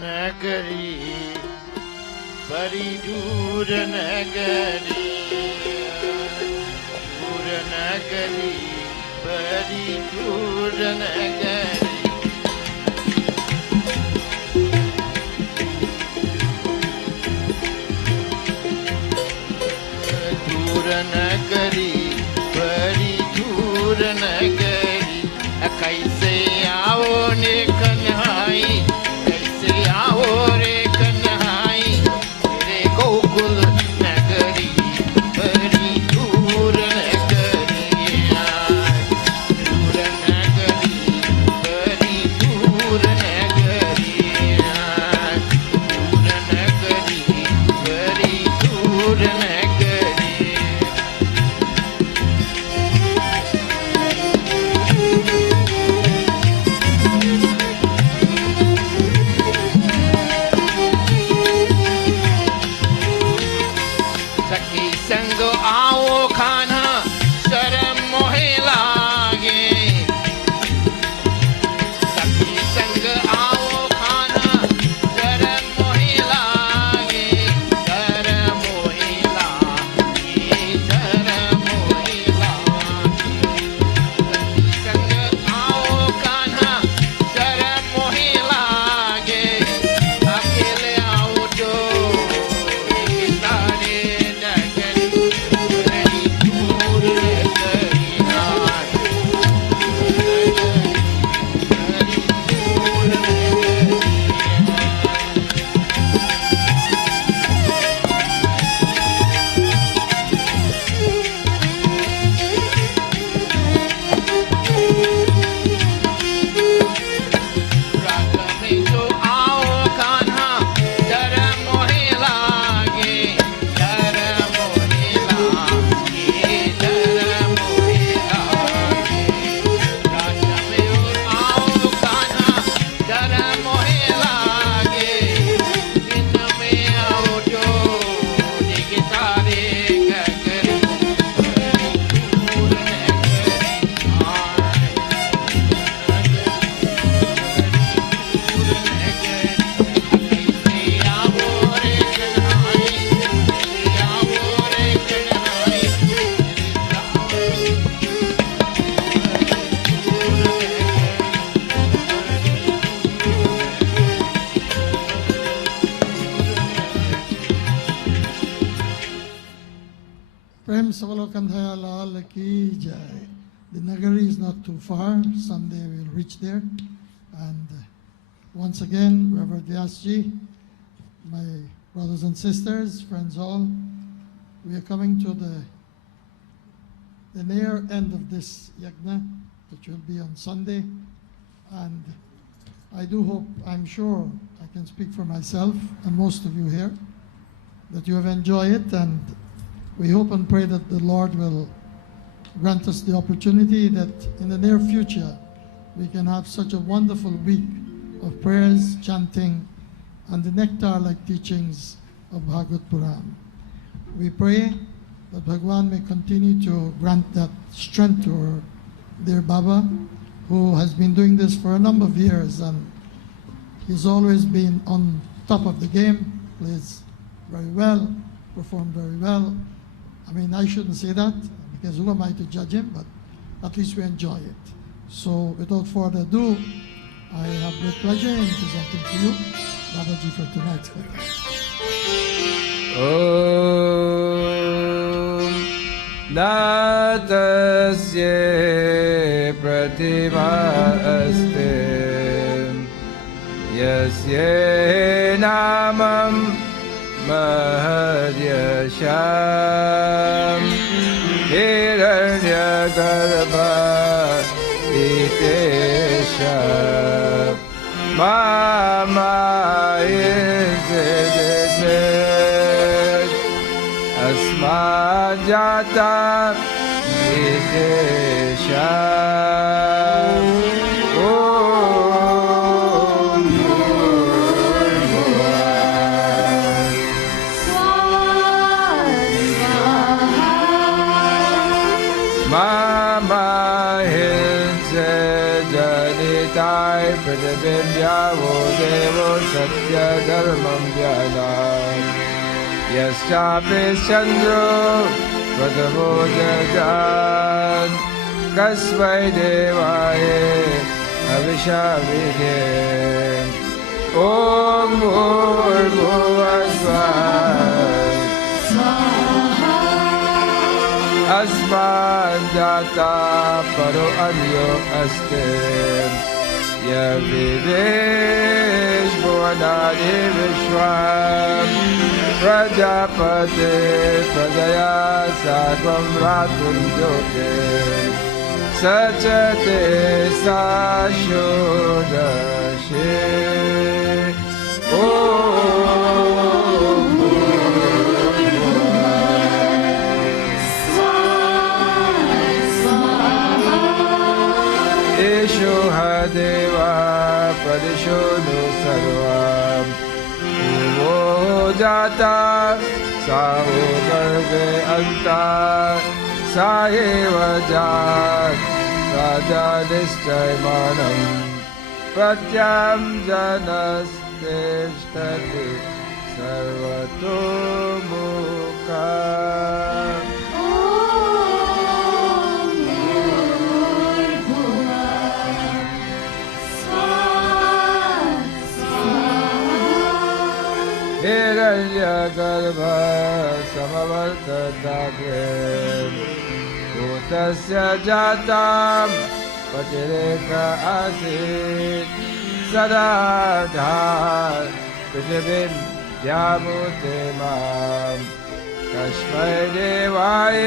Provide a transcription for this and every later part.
नगरी बड़ी दूर नगरी बड़ी दूर नगरी नगरी बड़ी दूर नगरी कैसे आओ ने कन्हाई कैसे आओ रे कन्हाई रे गोकुल नगरी बड़ी दूर नगरी दूर नगरी बड़ी दूर नगरी दूर नगरी बड़ी दूर नगरी संग आओ खाना शर्म मोहे लागे सखी संग आओ खाना शर्म मोहे लागे शर्म मोहे लागे शर्म मोहे लागे सखी संग आओ खाना शर्म मोहे लागे अकेले आओ तो सारे प्रेम सवलोकंधया लाल की जय. The Nagari is not too far. Someday we'll reach there. And once again, Reverend Vyasji, my brothers and sisters, friends all, we are coming to the near end of this yajna, which will be on Sunday. And I do hope, I'm sure I can speak for myself and most of you here, that you have enjoyed it, and we hope and pray that the Lord will grant us the opportunity that in the near future we can have such a wonderful week of prayers, chanting, and the nectar-like teachings of Bhagavad Puran. We pray that Bhagwan may continue to grant that strength to our dear Baba, who has been doing this for a number of years, and he's always been on top of the game, plays very well, performed very well. I mean, I shouldn't say that, because who am I to judge him, but at least we enjoy it. So without further ado, I have great pleasure in presenting to you Babaji for tonight's Katha. Om Natasya Pratima Aste Yasya Namam Mahadyasham Hiranyagarbha Itesha Mama Inzidit Asmajata Itesha Mama Hinze Janitai पृथिवीं द्यावो देवो सत्यधर्मं ज्ञानात् यश्चापि चन्द्रो प्रथमो जगात् कस्मै देवाय हविषा विधे ॐ भूर्भुवस्सुवः अस्माज्जाता परो अन्यो अस्ति यविदेश भुवनानि विश्वं प्रजापते प्रजया सार्वं रातुं ज्योतिः स च ते साशोदशे ॐ एषो ह देवा प्रदिशो नु सर्वं भुवो जाता सा वो गर्भे अन्ता सा एव जात् सा जानिश्चयमानं प्रत्यां जनस्तिष्ठति सर्वतोमुखा हिरण्यगर्भः समवर्तताग्रे भूतस्य जातां पतिरेक आसीत् सदा धात् पृथिवीं द्यामुते मां कस्मै देवाय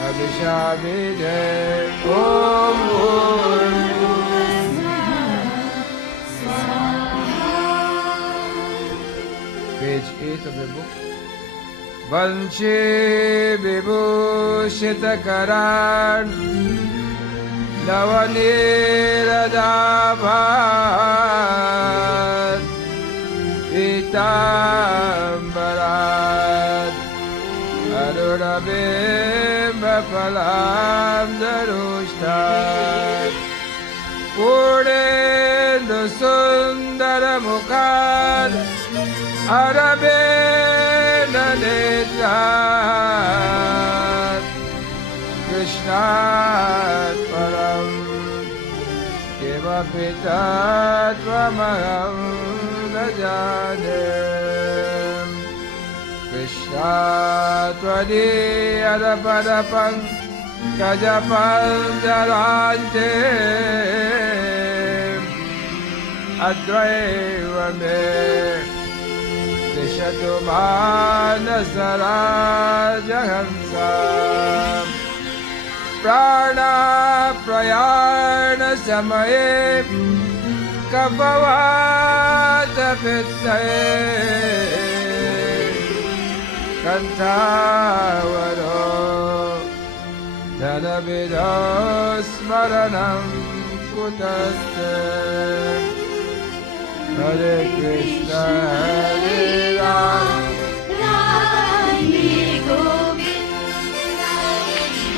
हविषा विधे ॐ Page 8 of the book. Vanshi Vibhushitakaran Navaniradavat Pitambarat Arunabimbapalam Darushtat Purnendu Sundaramukad Arabena Nedrat Krishnat Param Kimapi Tatvamaham Najanem Krishnat Vadi Adapadapang Kajapal Jarante Adraiva Me Dishatu Manasarajahamsa Prana Prayana Samaye Kapavata Pittaye Kantavaro Dhanavidho Smaranam Kutaste Hare Krishna, Hare Ram, Radhe Govinda,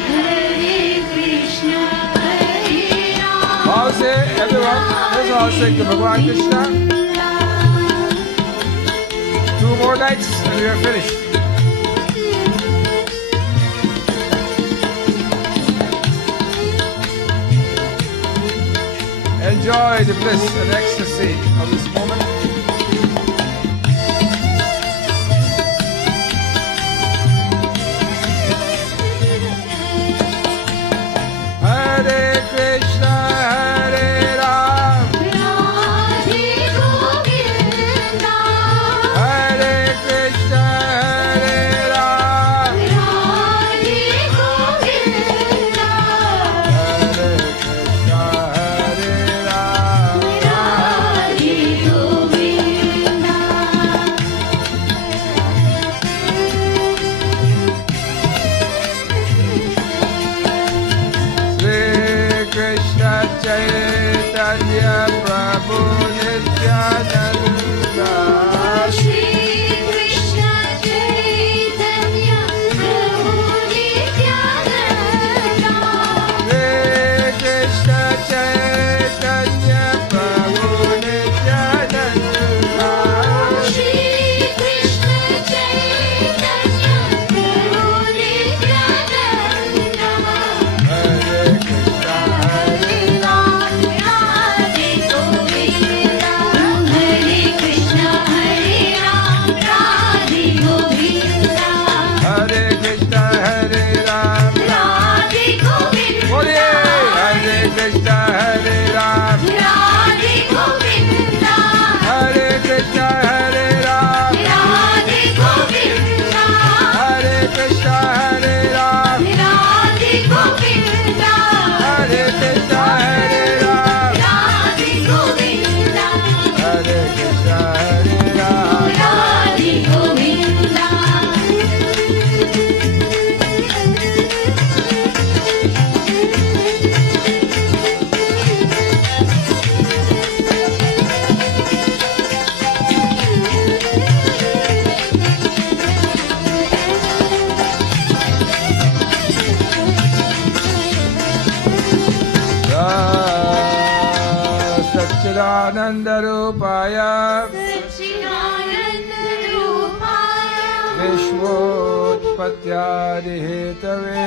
Hare Krishna, Hare Ram. all say, everyone, let's all sing to Bhagwan Krishna. 2 more nights and we are finished. Enjoy the bliss and ecstasy of this moment. Hare Krishna, Hare Ram, Radhe Govinda, Hare Krishna, Hare Ram, Radhe Govinda, Hare Krishna, Hare Ram, Radhe Govinda. Satchidanandarupaya सच्चिदानन्दरूपाय Vishwotpatyadihetave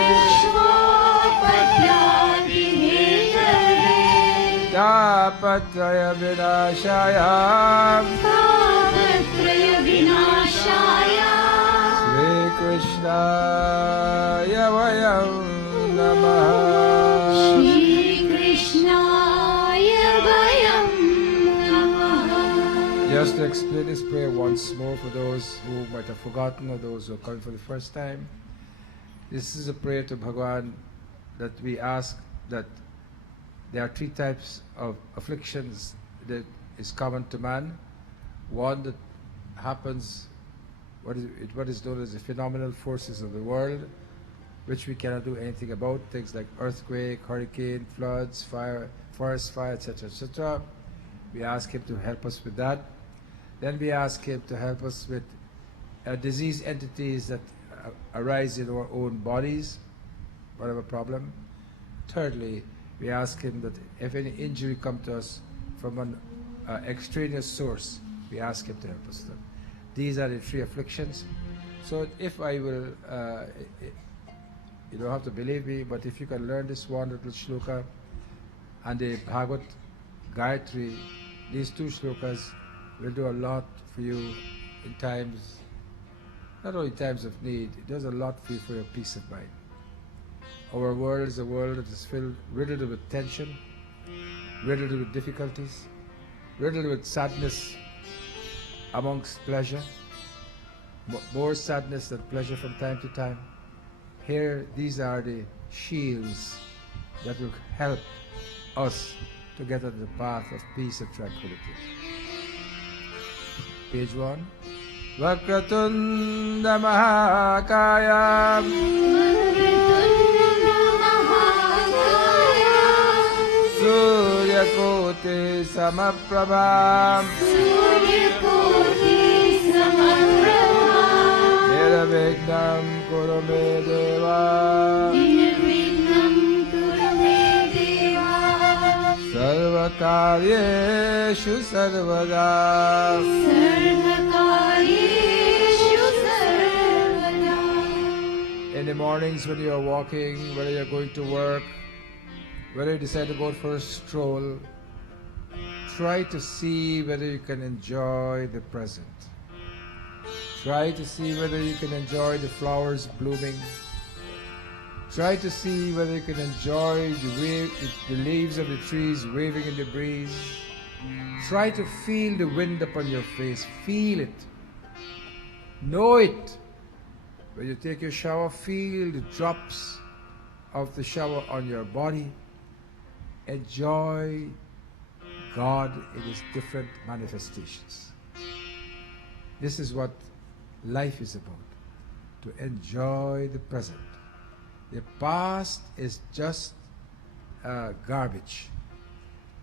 विश्वोपद्यादिहेतवे Tapatraya Vinashaya तापत्रयविनाशाय Sri Krishnaya Vayam Namaha. श्रीकृष्णाय वयं नमः Just to explain this prayer once more for those who might have forgotten or those who are coming for the first time. This is a prayer to Bhagavan that we ask that there are three types of afflictions that is common to man. One that happens, what is known as the phenomenal forces of the world, which we cannot do anything about, things like earthquake, hurricane, floods, fire, forest fire, etc., etc. We ask him to help us with that. Then we ask him to help us with disease entities that arise in our own bodies, whatever problem. Thirdly, we ask him that if any injury comes to us from an extraneous source, we ask him to help us. These are the three afflictions. So if I will, you don't have to believe me, but if you can learn this one little shloka and the Bhagavad Gayatri, these two shlokas will do a lot for you in times, not only times of need, it does a lot for you for your peace of mind. Our world is a world that is riddled with tension, riddled with difficulties, riddled with sadness amongst pleasure, more sadness than pleasure from time to time. Here, these are the shields that will help us to get on the path of peace and tranquility. Page 1. Vakratunda Mahakaya Suryakote Samaprabha Niravignam Kurume Deva Sarvakaryeshu Sarvada. In the mornings when you are walking, whether you're going to work, whether you decide to go out for a stroll, try to see whether you can enjoy the present. Try to see whether you can enjoy the flowers blooming. Try to see whether you can enjoy the leaves of the trees waving in the breeze. Try to feel the wind upon your face. Feel it. Know it. When you take your shower, feel the drops of the shower on your body. Enjoy God in His different manifestations. This is what life is about. To enjoy the present. The past is just garbage.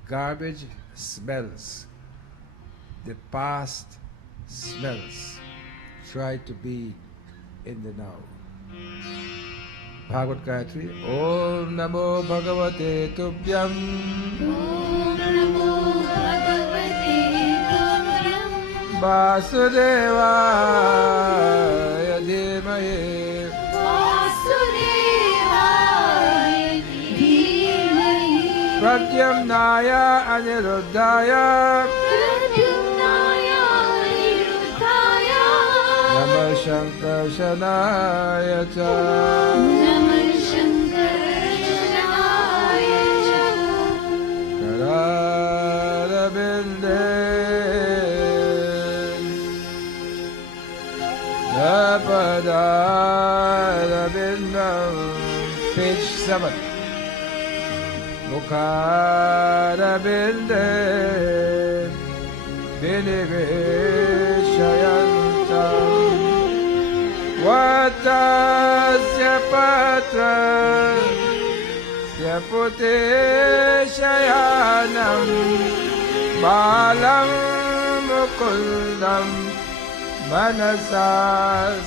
Garbage smells. The past smells. Try to be in the now. Bhagavad Gayatri. Om Namo Bhagavate Tubhyam. Om Namo Bhagavate Tubhyam. Vasudevaya Dhimahe. Vasudevaya Dhimahi. Pradyamnaya Aniruddhaya. Pradyumnaya Aniruddhaya. Namah Shankarshanaya Cha. Namah Shankarshanaya Cha. Kararabinde Napadarabindam. Page 7. Mukharabinde Viniveshayantam. Vatasya patra Syapute shayanam Balam mukundam Manasa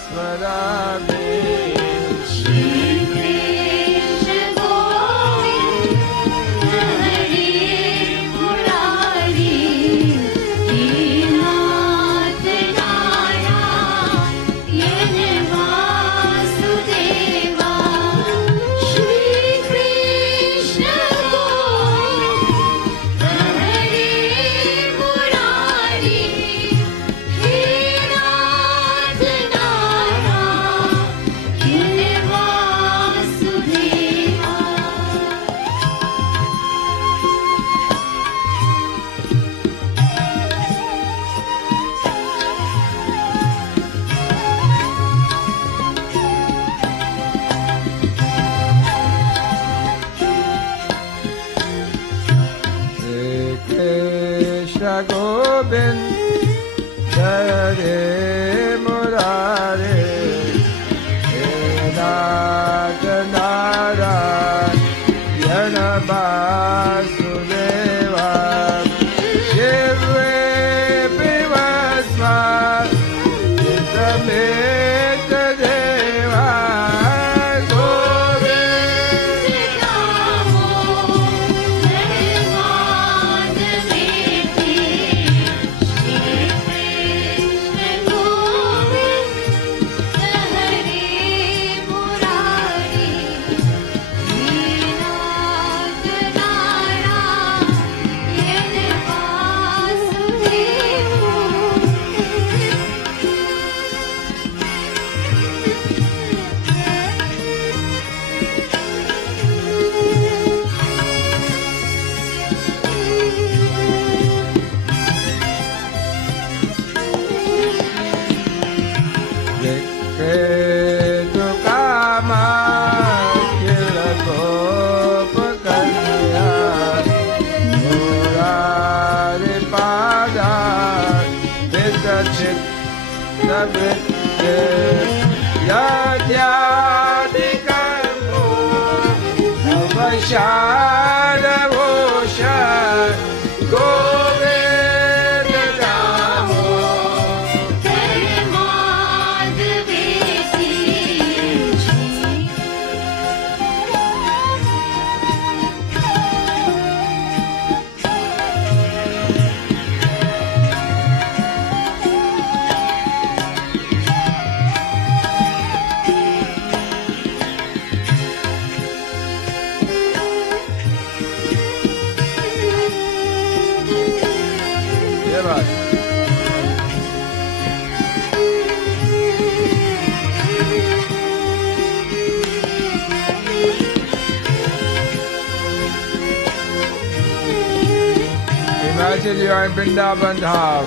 smarami. Shri Krishna Govinda Hare Murari. Krishna Govind Hare Murare Nath Narayana Vasudeva Shive Privasva Chitameta Deva Imagine you are in Vrindavan Dham.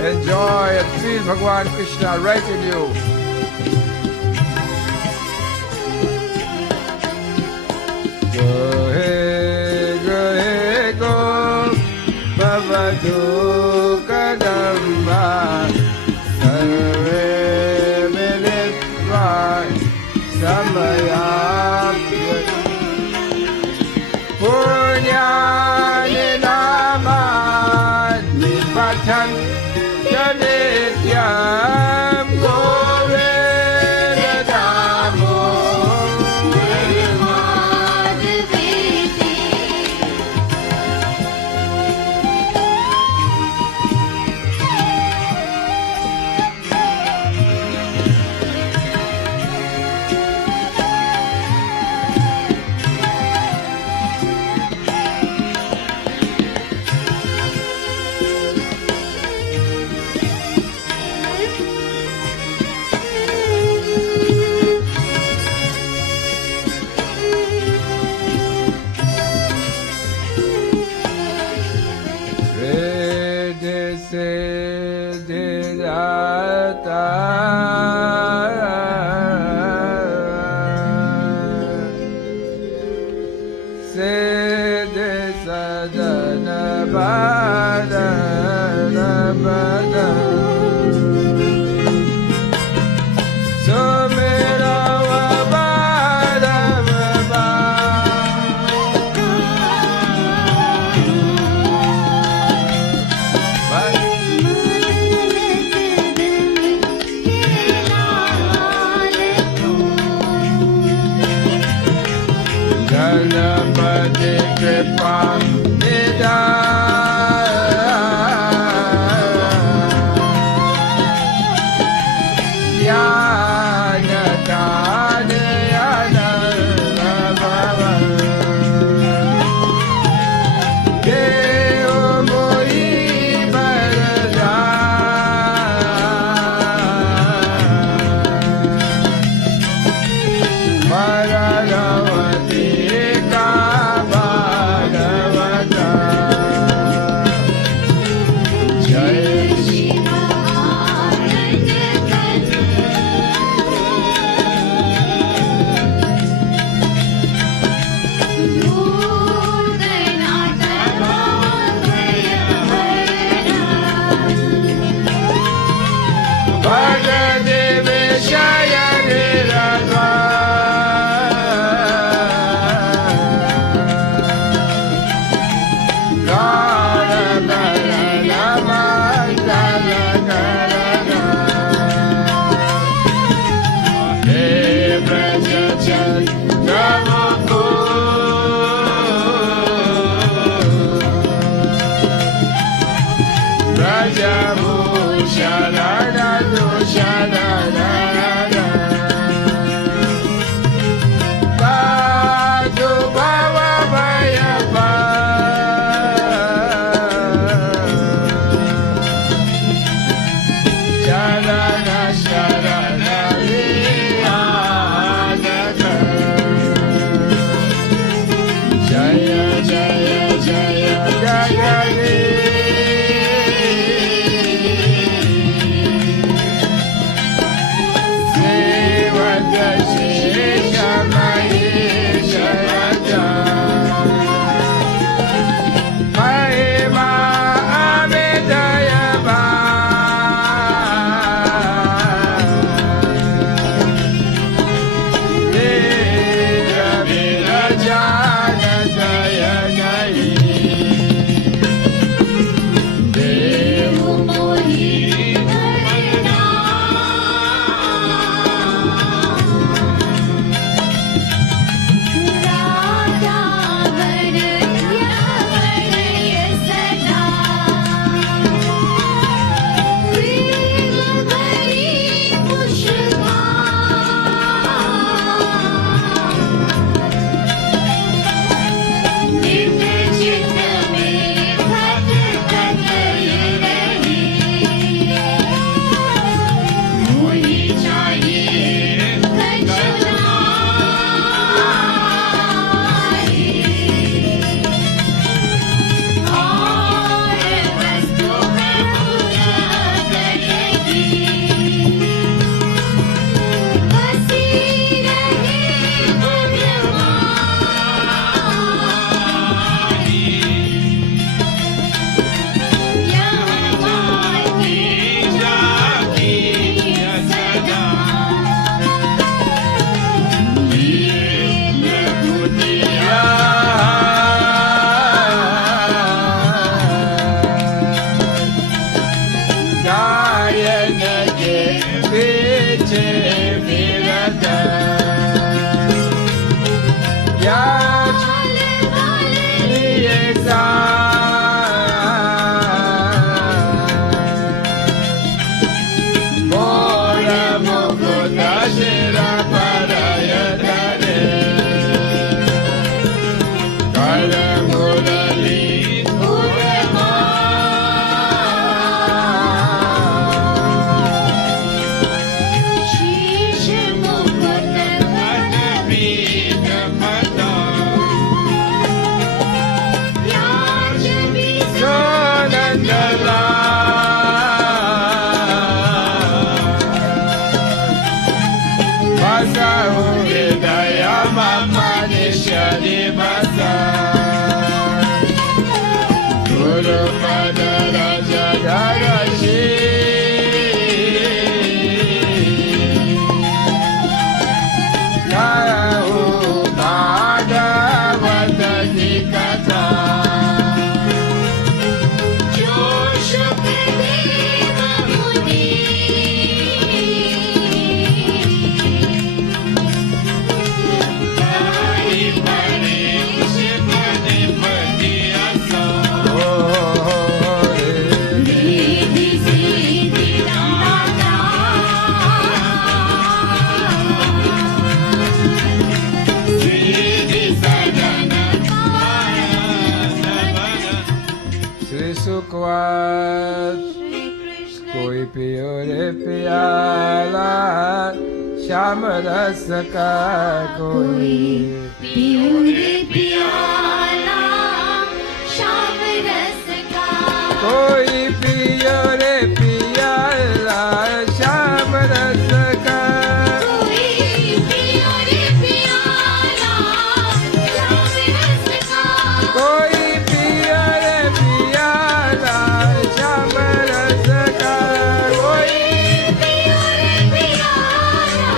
Enjoy and feel Bhagwan Krishna right in you. Go hey, go, Bhavadu Kadamba, Sarve Militva, Samayapya, Punyani Naman, Nipatan, Janityam, Govinadamo. Pam Nidai सुखवाद कोई पियो रे प्याला श्याम रस का कोई पियो रे प्याला श्याम रस का कोई पियो रे प्याला श्याम रस का कोई पियो रे प्याला श्याम रस का कोई पियो रे प्याला श्याम रस का कोई पियो रे प्याला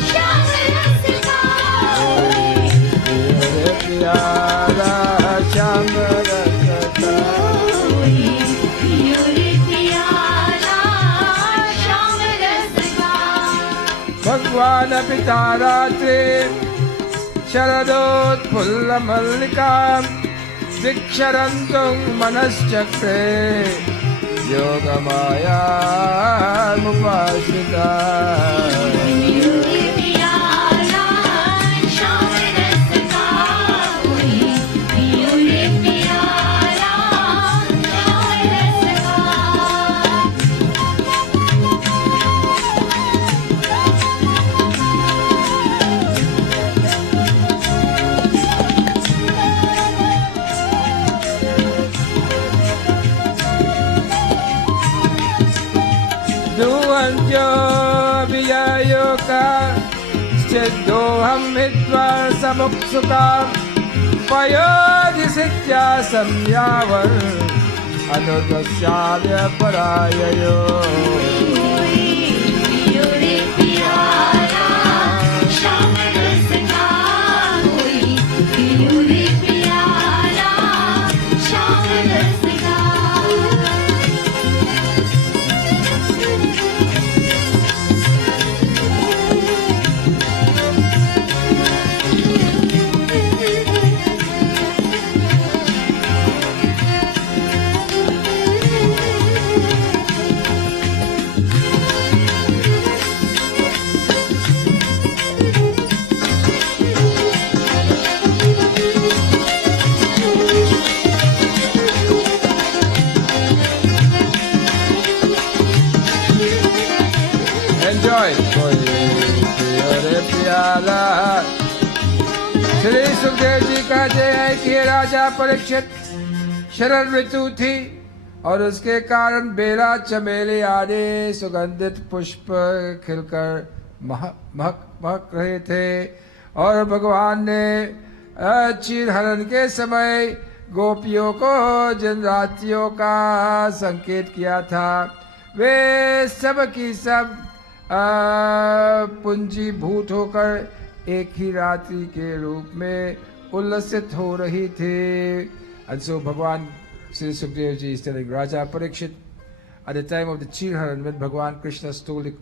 श्याम रस का प्याला श्याम रस का पियो रे प्याला श्याम रस का भगवान पिता रात्रे शरदोत्फुल्लमल्लिकां दीक्षरन्तुं मनश्चक्रे योगमाया उपासिता मयूरी प्याला श्याम रस का कोई मयूरी प्याला श्याम रस का दुवंजो वियोका सिद्धोहम हित्वा समुत्सुका पयोधिसित्या संयावर अनुदस्याय पराययो मयूरी प्याला श्याम रस का कोई मयूरी प्याला श्याम रस का Enjoy. प्याला श्री सुखदेव जी कहते हैं कि राजा परीक्षित शरद ऋतु थी और उसके कारण बेला चमेली आदि सुगंधित पुष्प खिलकर महक रहे थे और भगवान ने चीर हरण के समय गोपियों को जिन रात्रियों का संकेत किया था वे सब की सब पुंजीभूत होकर एक ही रात्रि के रूप में उल्लसित हो रही थी. And so Bhagwan Sri Sukdev ji is telling Raja Parikshit at the time of the Chirharan when Bhagwan Krishna stole the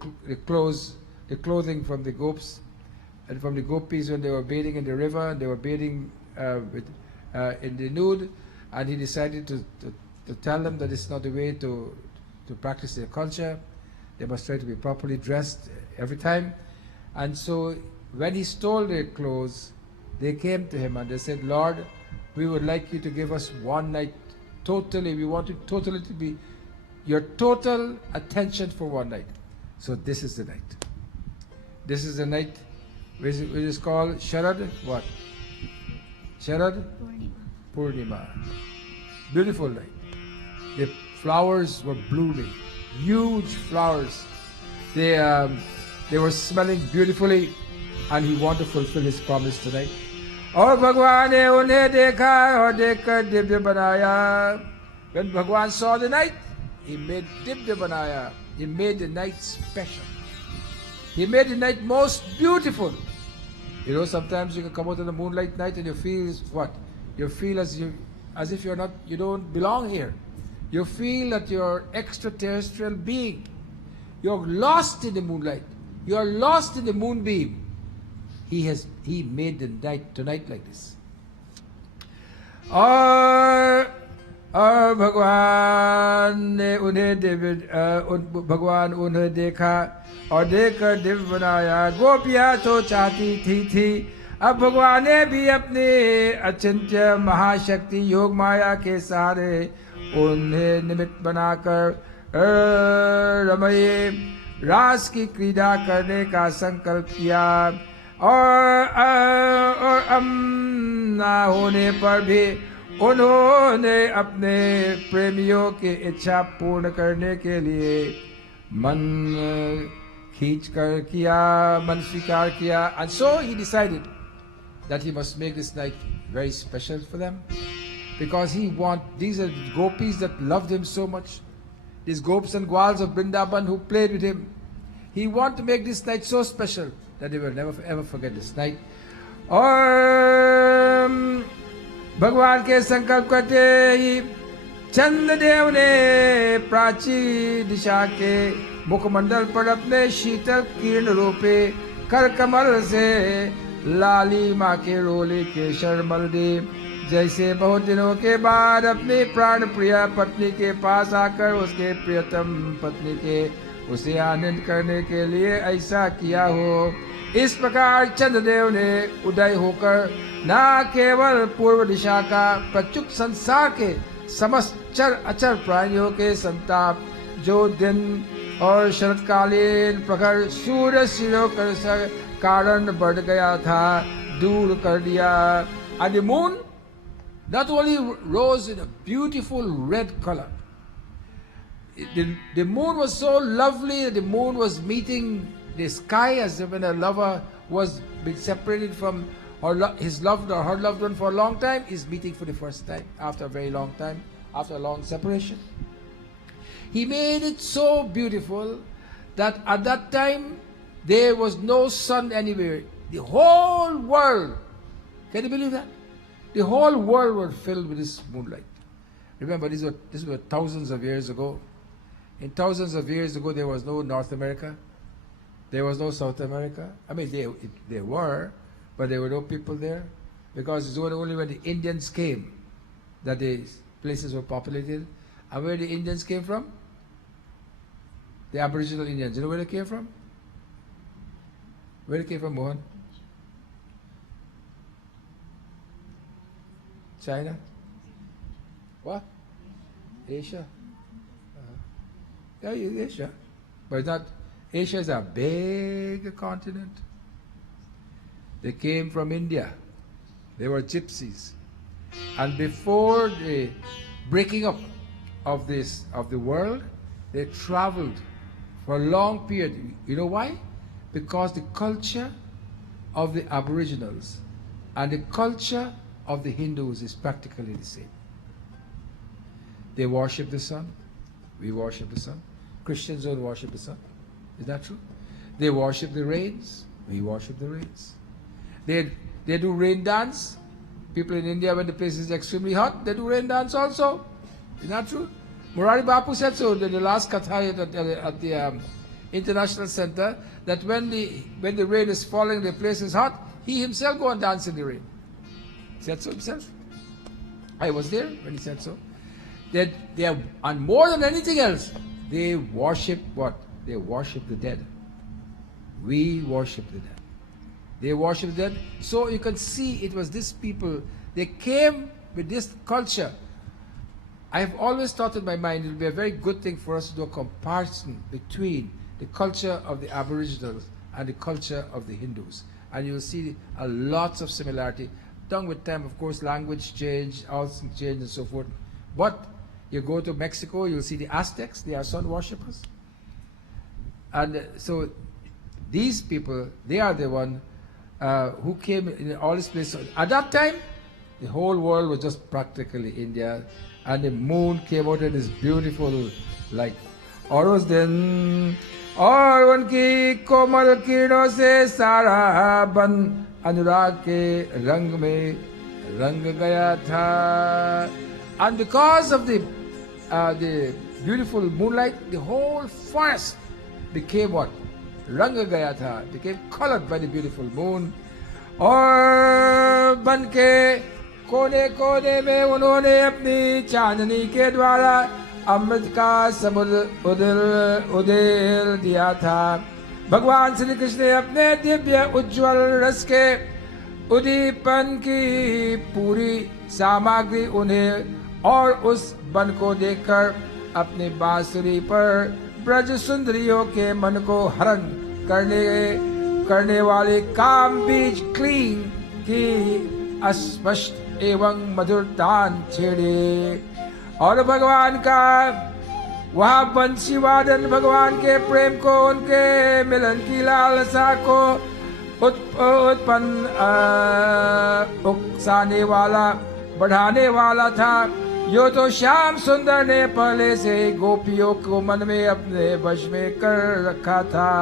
clothing from the gopis and from the gopis when they were bathing in the river and they were bathing in the nude, and he decided to tell them that it's not the way to practice their culture. They must try to be properly dressed every time. And so when he stole their clothes, they came to him and they said, Lord, we would like you to give us one night totally. We want it totally to be your total attention for one night. So this is the night. This is the night which is called Sharad what? Sharad Purnima. Beautiful night. The flowers were blooming. Huge flowers. They were smelling beautifully, and he wanted to fulfill his promise tonight. और भगवान ने उन्हें देखा और देखकर दिव्य बनाया. When Bhagwan saw the night, he made divya banaya. He made the night special. He made the night most beautiful. You know, sometimes you can come out in the moonlight night and you feel what? You feel as if you don't belong here. You feel that you're extraterrestrial being. You're lost in the moonlight. You're lost in the moonbeam. He made the night tonight like this. और भगवान उन्हें देखा और देखकर दिव्य बनाया. गोपियां तो चाहती थी अब भगवान ने भी अपने अचिंत्य महाशक्ति योग माया के सहारे उन्हें निमित्त बनाकर रमये रास की क्रीड़ा करने का संकल्प किया. और ना होने पर भी उन्होंने अपने प्रेमियों की इच्छा पूर्ण करने के लिए मन स्वीकार किया. And so he decided that he must make this night very special for them, because these are gopis that loved him so much, these gopis and gwals of Vrindavan who played with him. He wanted to make this night so special that they will never ever forget this night. और भगवान के संकल्प करते ही चंद्रदेव ने प्राची दिशा के मुखमंडल पर अपने शीतल किरण रूपे कर कमल से लाली माँ के रोले केशर मल दे. जैसे बहुत दिनों के बाद अपनी प्राण प्रिय पत्नी के पास आकर उसके प्रियतम पत्नी के उसे आनंद करने के लिए ऐसा किया हो, इस प्रकार चंद्रदेव ने उदय होकर न केवल पूर्व दिशा का प्रचुक संसार के समस्त चर अचर प्राणियों के संताप जो दिन और शरतकालीन प्रखर सूर्य सिरों कर कारण बढ़ गया था दूर कर दिया. And the moon not only rose in a beautiful red color. The moon was so lovely that the moon was meeting the sky as when a lover was been separated from his loved or her loved one for a long time, is meeting for the first time after a very long time, after a long separation. He made it so beautiful that at that time there was no sun anywhere. The whole world, can you believe that? The whole world was filled with this moonlight. Remember, these were thousands of years ago. In thousands of years ago, there was no North America. There was no South America. I mean, there were, but there were no people there. Because it's only when the Indians came that the places were populated. And where the Indians came from? The Aboriginal Indians. You know where they came from? Where they came from, Mohan? China? What? Asia? Yeah, Asia. But it's not, Asia is a big continent. They came from India. They were gypsies. And before the breaking up of the world, they traveled for a long period. You know why? Because the culture of the Aboriginals and the culture of the Hindus is practically the same. They worship the sun. We worship the sun. Christians don't worship the sun. Is that true? They worship the rains. We worship the rains. They do rain dance. People in India, when the place is extremely hot, they do rain dance also. Is that true? Murari Bapu said so in the last Katha at the International Center, that when the rain is falling, the place is hot, he himself go and dance in the rain. He said so himself. I was there when he said so. They are, and more than anything else, they worship what? They worship the dead. We worship the dead. They worship the dead. So you can see it was these people, they came with this culture. I have always thought in my mind it would be a very good thing for us to do a comparison between the culture of the Aboriginals and the culture of the Hindus. And you'll see a lots of similarity. Done with time, of course, language change, all things change and so forth. But you go to Mexico, you'll see the Aztecs, they are sun worshippers. And so these people, they are the one who came in all these places. At that time, the whole world was just practically India. And the moon came out in this beautiful, like, और उस दिन और उनकी कोमल किरणों से सारा बन अनुराग के रंग में रंग गया था. And because of the beautiful moonlight, the whole forest became what? रंग गया था, became colored by the beautiful moon. और बन के कोने कोने में उन्होंने अपनी चांदनी के द्वारा अमृत का समुद्र उदेल दिया था. भगवान श्री कृष्ण ने अपने दिव्य उज्जवल रस के उद्दीपन की पूरी सामग्री उन्हें और उस वन को देखकर अपनी बांसुरी पर ब्रज सुंदरियों के मन को हरण करने वाले काम बीज क्लीन की अस्पष्ट एवं मधुर तान छेड़े. और भगवान का वह बंसी वादन भगवान के प्रेम को, उनके मिलन की लालसा को उत्पन्न उकसाने वाला, बढ़ाने वाला था. यो तो श्याम सुंदर ने पहले से गोपियों को मन में अपने वश में कर रखा था.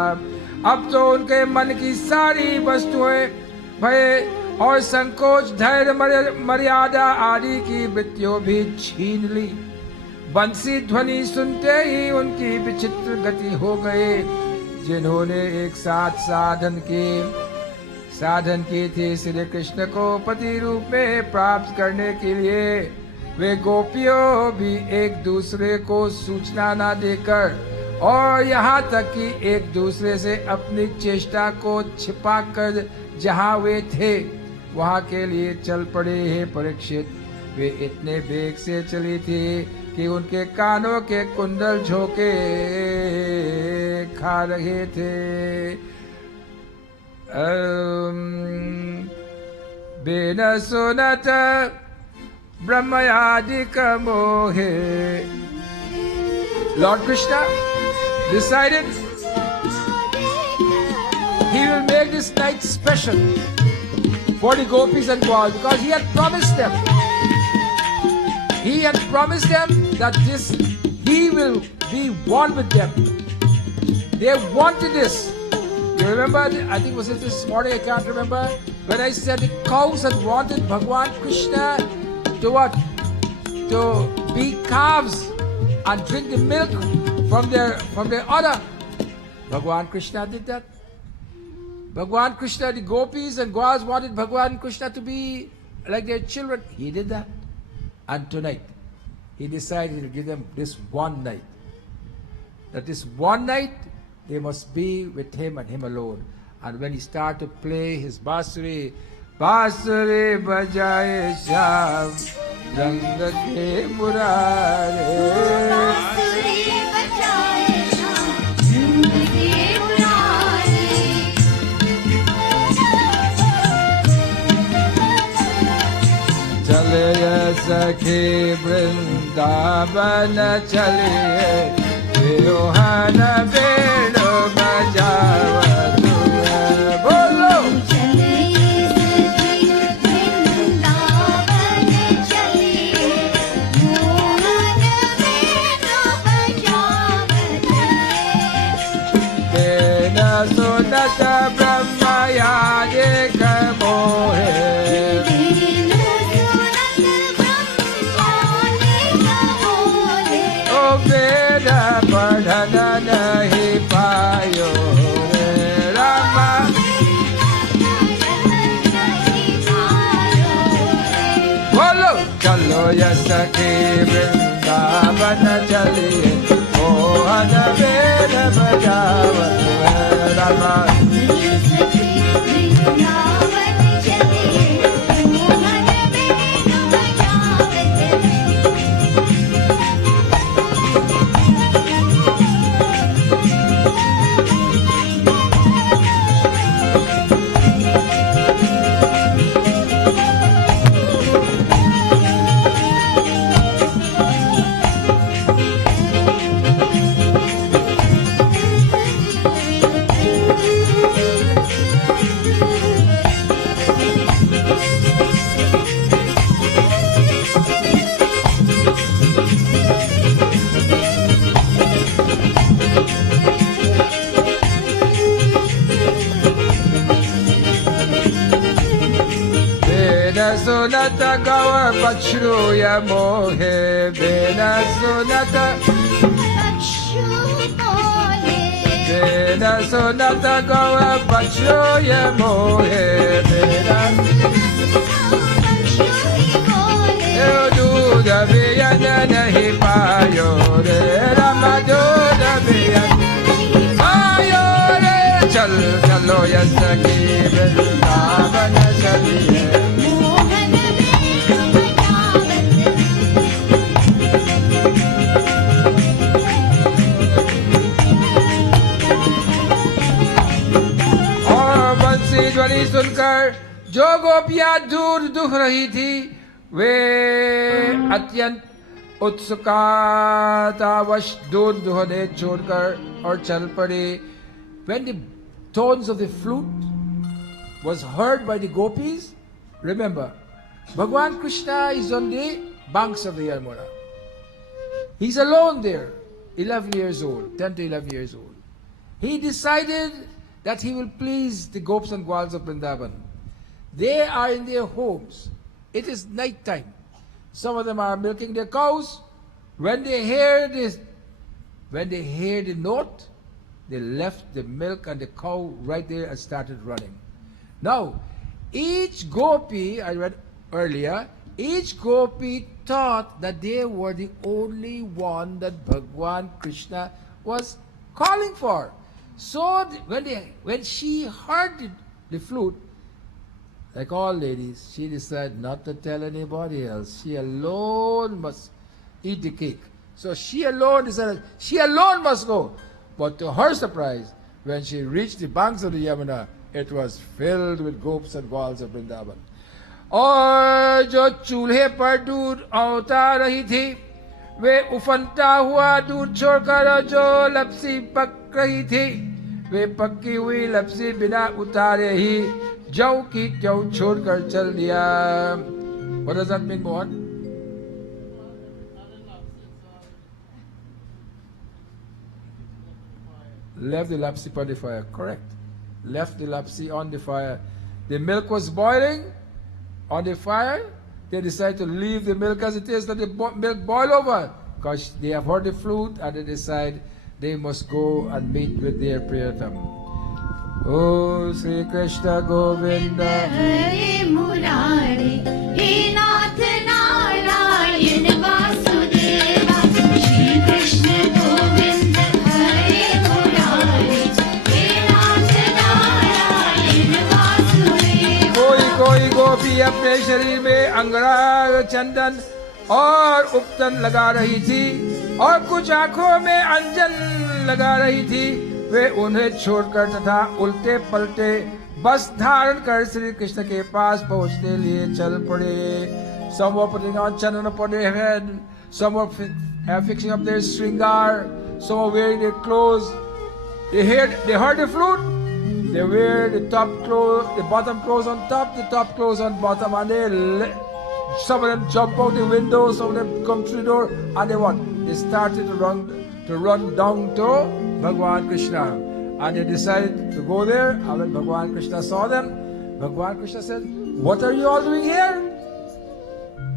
अब तो उनके मन की सारी वस्तुएं भय और संकोच, धैर्य, मर्यादा आदि की वृत्तियों भी छीन ली. बंसी ध्वनि सुनते ही उनकी विचित्र गति हो गए. जिन्होंने एक साथ साधन के साधन की थी श्री कृष्ण को पति रूप में प्राप्त करने के लिए। वे गोपियों भी एक दूसरे को सूचना ना देकर और यहाँ तक कि एक दूसरे से अपनी चेष्टा को छिपाकर जहाँ वे थे वहाँ के लिए चल पड़े हैं परीक्षित। वे इतने वेग से चली थी कि उनके कानों के कुंडल झोंके खा रहे थे। बेन सुनत ब्रह्मयादिक मोहे। Lord Krishna decided he will make this night special for the gopis and Gwal because he had promised them. He had promised them that he will be one with them. They wanted this. You remember, I think was it this morning, I can't remember, when I said the cows had wanted Bhagwan Krishna to what? To be calves and drink the milk from their udder. Bhagwan Krishna did that. Bhagwan Krishna, the gopis and Gwals wanted Bhagwan Krishna to be like their children. He did that. And tonight, he decided to give them this one night. That this one night, they must be with him and him alone. And when he started to play his bansuri, बांसुरी बजाए श्याम रंग के मुरारे। बांसुरी बजाए श्याम रंग के मुरारे। चले सखी वृंदावन चलिए विरोहन बेड़ बजावत बोलो। सुनत ब्रह्मयादिक मोहे। ओ वेद पढ़न नहीं पायो रे रामा। बोलो चलो सखी वृंदावन चलिए मोहन वेद बजावत रामा। सुनत गौ बछरूय मोहे। बेन सुनत बेन सुनत गौ बछरूय मोहे। दूध बियन नहीं पायो रे राम। दूध बियन पायो रे। चलो सखी वृंदावन चलिए। ध्वनि सुनकर जो गोपियां दूर दुख रही थी वे अत्यंत उत्सुकतावश दूध दुहने छोड़कर और चल पड़े। When the tones of the flute was heard by the gopis, remember, Bhagwan Krishna is on the banks of the Yamuna. He's alone there, 11 years old, 10 to 11 years old. He decided that he will please the Gops and Gwals of Vrindavan. They are in their homes. It is night time. Some of them are milking their cows. When they hear the note, they left the milk and the cow right there and started running. Now, each gopi, I read earlier, each gopi thought that they were the only one that Bhagwan Krishna was calling for. So when she heard the flute, like all ladies, she decided not to tell anybody else. She alone must eat the cake. So she alone decided she alone must go. But to her surprise, when she reached the banks of the Yamuna, it was filled with gopis and gwals of Vrindavan. और जो चूल्हे पर दूध औता रही थी, वे उफनता हुआ दूध छोड़कर जो लपसी पक रही थी, वे पक्की हुई लपसी बिना उतारे ही जौ की त्यों छोड़कर चल दिया. What does that mean, Mohan? Left the lapsi on the fire. Correct. Left the lapsi on the fire. The milk was boiling on the fire. They decided to leave the milk as it is, let the milk boil over, because they have heard the flute, and they decide they must go and meet with their Priyatam. Oh, Sri Krishna Govinda, Hare Murari, He Nath Narayan Vasudeva, Shri Krishna Govinda, Hare Murari, He Nath Narayan Vasudeva. कोई गोपी अपने शरीर में अंगराग चंदन और उपटन लगा रही थी और कुछ आंखों में अंजन लगा रही थी. वे उन्हें छोड़कर तथा उल्टे पलटे बस धारण कर श्री कृष्ण के पास पहुंचने लिए चल पड़े. Some were putting on chandan upon their head, some were fixing up their shringar, some were wearing their clothes. They heard the flute. They wear the top clothes, the bottom clothes on top, the top clothes on bottom, and some of them jump out the window, some of them come through the door, and they started to run down to Bhagwan Krishna. And they decided to go there, and when Bhagwan Krishna saw them, Bhagwan Krishna said, "What are you all doing here?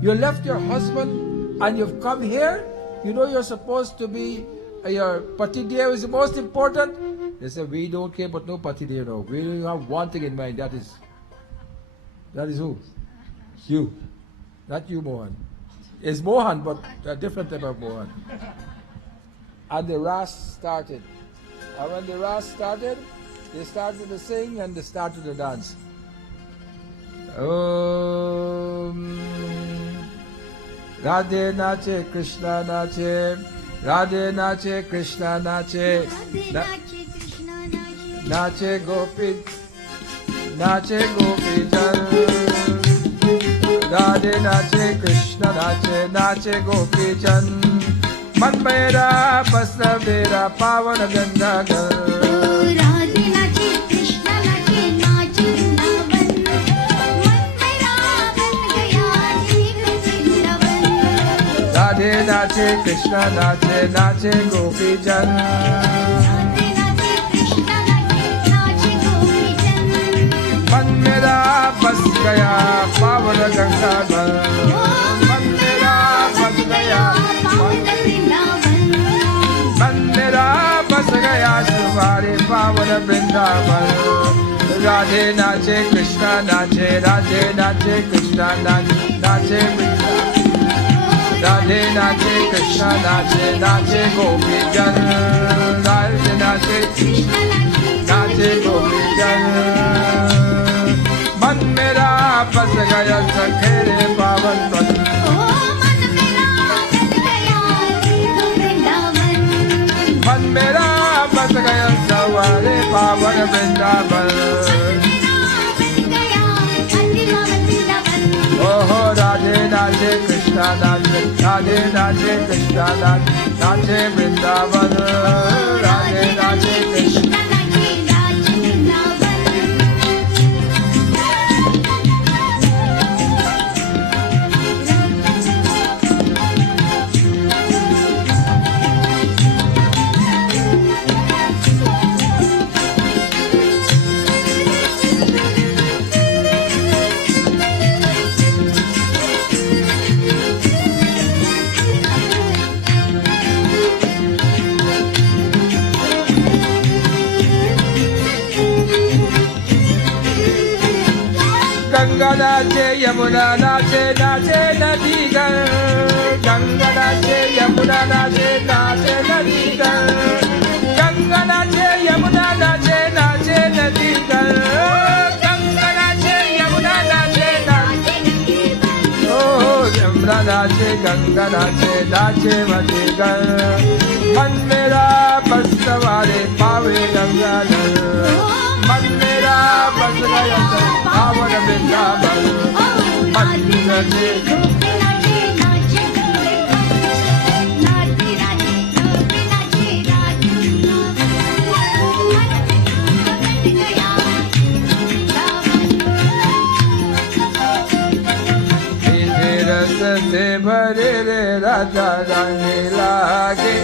You left your husband and you've come here? You know you're supposed to be, your Pati Dev is the most important." They said, "We don't care but no Pati Dev now. We have one thing in mind, that is who? You. Not you, Mohan. It's Mohan, but a different type of Mohan." And the Ras started. And when the Ras started, they started to sing and they started to dance. Radhe nache, Krishna nache, Radhe nache, Krishna nache, nache gopi, nache gopi jan. Radhe nache, Krishna nache, nache gopi jan. Man mera, basna mera, pavan ganga gal. Radhe nache, Krishna nache, nache Vrindavan. Man mera ban gaya jeev Vrindavan. Radhe nache, Krishna nache, nache gopi jan. Radhe nache, Krishna nache, nache gopi jan. Man mera bas gaya, pavan ganga gal. Man mera bas gaya, Pavan Vrindavan. मन मेरा बस गया तुम्हारे पावन वृंदावन. राधे नाचे कृष्णा नाचे, राधे नाचे कृष्णा नाचे, नाचे वृंदावन. राधे नाचे कृष्णा नाचे, नाचे गोपी जन. राधे नाचे Krishna nache, नाचे गोपी जन. मन मेरा बस गया सखेरे पावन पद. man mera ban gaya jeev Vrindavan. मन मेरा बस गया सवारे पावन वृंदावन. ओहो राधे नाचे कृष्णा नाचे, राधे नाचे कृष्णा नाचे, नाचे वृंदावन. राधे नाचे कृष्ण. गंगा नाचे यमुना नाचे नाचे नदी गल गंगा नाचे यमुना नाचे नाचे नदी गल गंगा नाचे यमुना नाचे नाचे नदी गल गंगा नाचे यमुना नाचे नाचे ओ यमुना नाचे गंगा नाचे नाचे नदी गल मन मेरा बस सवारे पावे गंगा जल मन मेरा बस गया पावन वृंदावन मन रचे रस से भरे रे राधा रानी लागे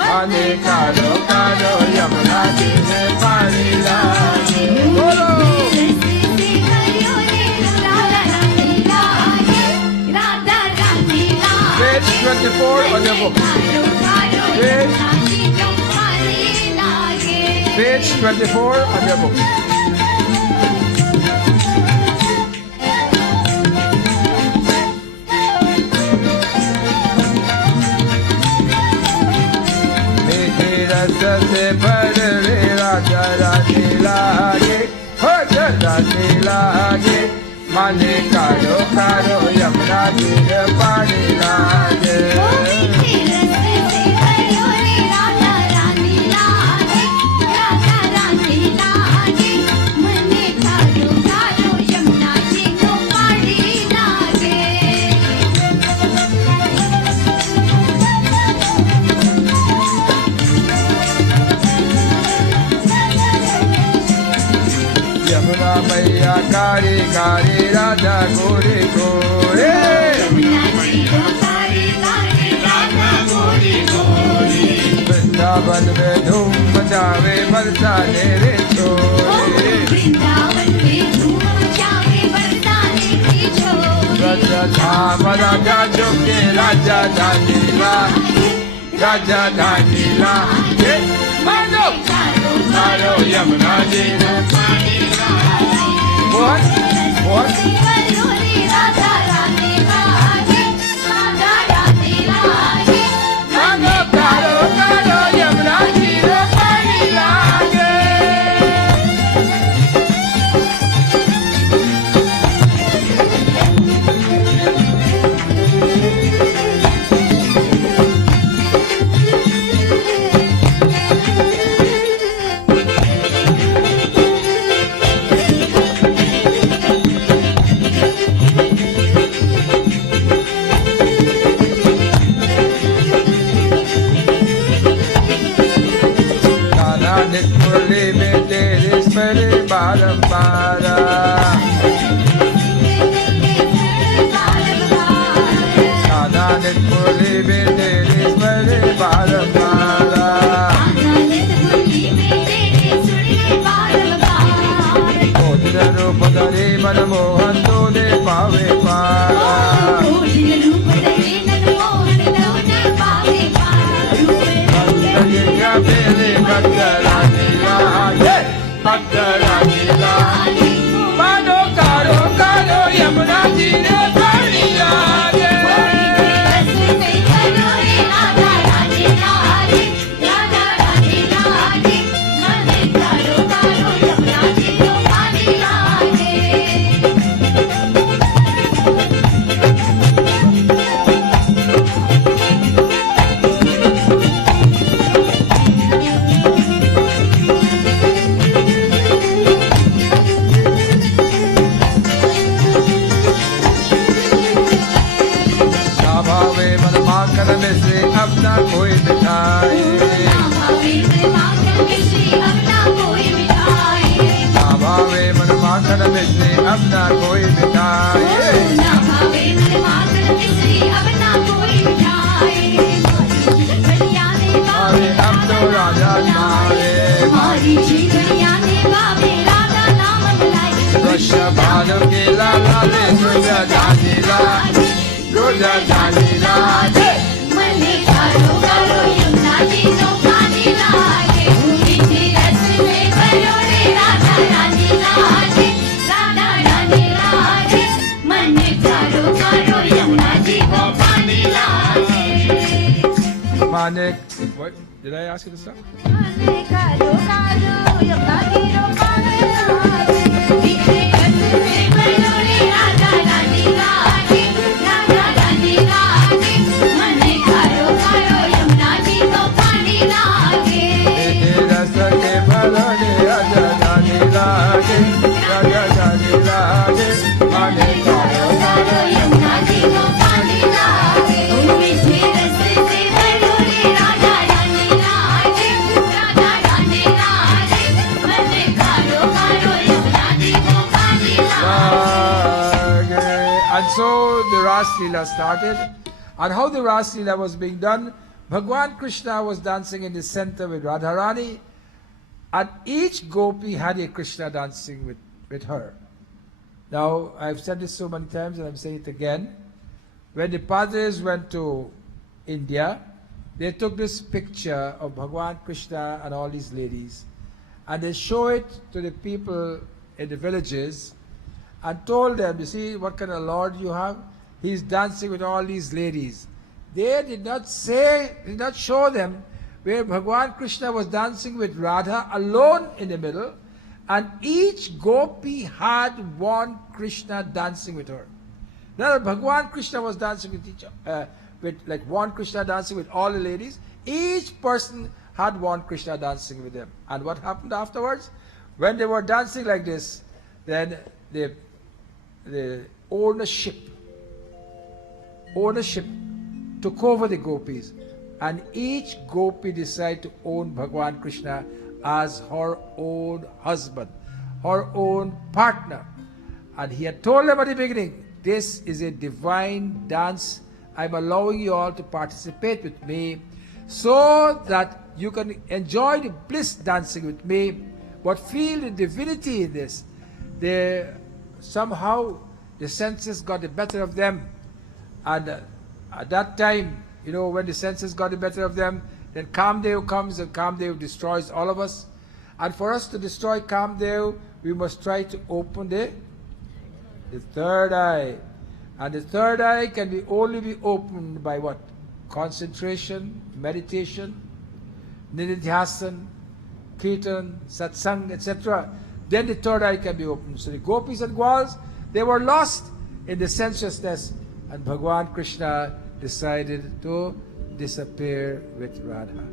पानी कालो कालो यमुना जी में पानी लागे बोलो Page 24 on your book. Page 24 on your book. रस से भर रे राजा रानी लागे हो रानी लागे माने कारो कारो यमुना जी पानी लागे यमुना मैया कारी कारी राधा गोरे गोरे वृंदावन में धूम मचावे बरसाने रे छोरे राजा धाम राजा चौके राजा धानीला राजा धानीला मानो मानो Yamuna ji What? What? Mano caro caro yamuna ji ro pani lage निपुले में तेरे स्मरे बारंबारा काना निपुले में तेरे स्मरे बारंबारा कोटिन रूप धरे मन मोहन तोने पावे पारा Mano caro caro yamuna ji ne pani lage अपना कोई मिठाई भावे मन माखन मिश्री अपना कोई मिठाई भावे अब तो राजा नारे भानु के लाला ले गुजा जानीला गुजा जानीला मने कारो कारो यमुना जी नो पानी लागे मीठी रस में भरो रे राधा रानी लागे Manik. What? Did I ask you to stop? Mane karo karo yamna giro pagalaage bigre asme banuri raja rani laage mane karo karo yamna giro pani laage रस के भरने राजा रानी लागे राजा रानी लागे माने karo karo yamna giro pani laage mishe raste se banuri raja rani laage mane karo karo yamna giro pani laage. And so the Ras Leela started. And how the Ras Leela was being done, Bhagwan Krishna was dancing in the center with Radharani, and each gopi had a Krishna dancing with her. Now, I've said this so many times and I'm saying it again. When the Padres went to India, they took this picture of Bhagwan Krishna and all these ladies, and they show it to the people in the villages and told them, you see what kind of Lord you have? He's dancing with all these ladies. They did not show them where Bhagwan Krishna was dancing with Radha alone in the middle, and each gopi had one Krishna dancing with her. Now Bhagwan Krishna was dancing with like one Krishna dancing with all the ladies. Each person had one Krishna dancing with them. And what happened afterwards? When they were dancing like this, then the ownership took over the gopis, and each gopi decided to own Bhagwan Krishna as her own husband, her own partner. And he had told them at the beginning, this is a divine dance. I'm allowing you all to participate with me so that you can enjoy the bliss dancing with me, but feel the divinity in this. Somehow the senses got the better of them. And at that time, you know, when the senses got the better of them, then Kamdev comes, and Kamdev destroys all of us. And for us to destroy Kamdev, we must try to open the third eye. And the third eye can only be opened by what? Concentration, meditation, nididhyasan, kirtan, satsang, etc. Then the third eye can be opened. So the gopis and gwals, they were lost in the sensuousness, and Bhagwan Krishna decided to disappear with Radha.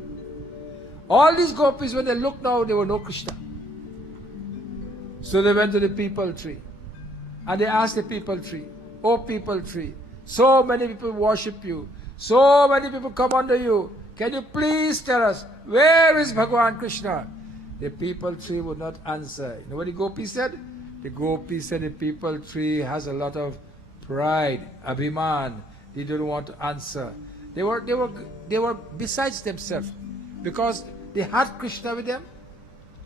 All these gopis, when they looked now, there were no Krishna. So they went to the peepal tree, and they asked the peepal tree, "Oh peepal tree, so many people worship you, so many people come under you. Can you please tell us, where is Bhagwan Krishna?" The peepal tree would not answer. You know what the gopi said? The gopi said the peepal tree has a lot of pride, abhiman. They didn't want to answer. They were besides themselves because they had Krishna with them,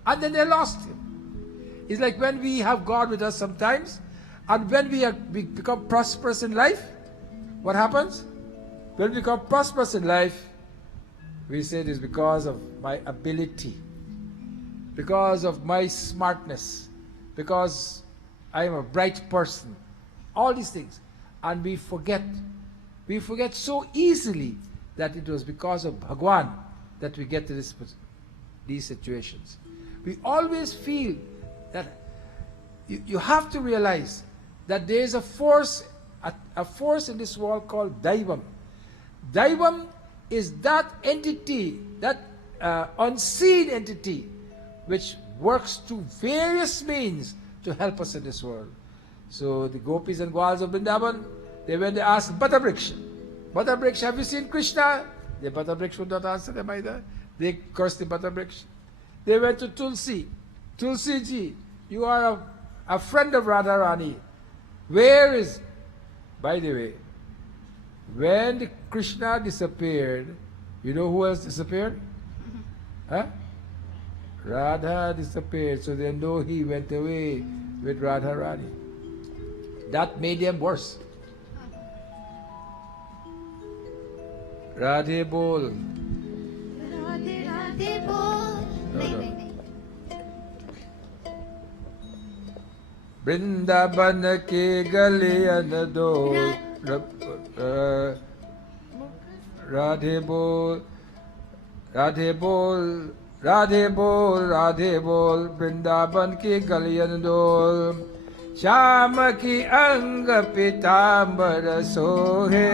and then they lost him. It's like when we have God with us sometimes, and when we become prosperous in life, what happens? When we become prosperous in life, we say it is because of my ability, because of my smartness, because I am a bright person, all these things. And we forget so easily that it was because of Bhagwan that we get to these situations. We always feel that you have to realize that there is a force in this world called Daivam. Daivam is that entity, that unseen entity, which works through various means to help us in this world. So the gopis and gwals of Vrindavan, they went to ask Bhattabriksha, "Bhattabriksha, have you seen Krishna?" The Bhattabriksha would not answer them either. They cursed the Bhattabriksha. They went to Tulsi. "Tulsi ji, you are a friend of Radharani. Where is..." By the way, when the Krishna disappeared, you know who else disappeared? Huh? Radha disappeared, so they know he went away with Radharani. That made them worse. Radhe bol. Radhe Radhe bol. Nahi. Vrindavan ke gale do. Radhe bol. Radhe बोल, राधे बोल, राधे बोल, वृंदावन की गलियन डोल, श्याम की अंग पीतांबर सोहे,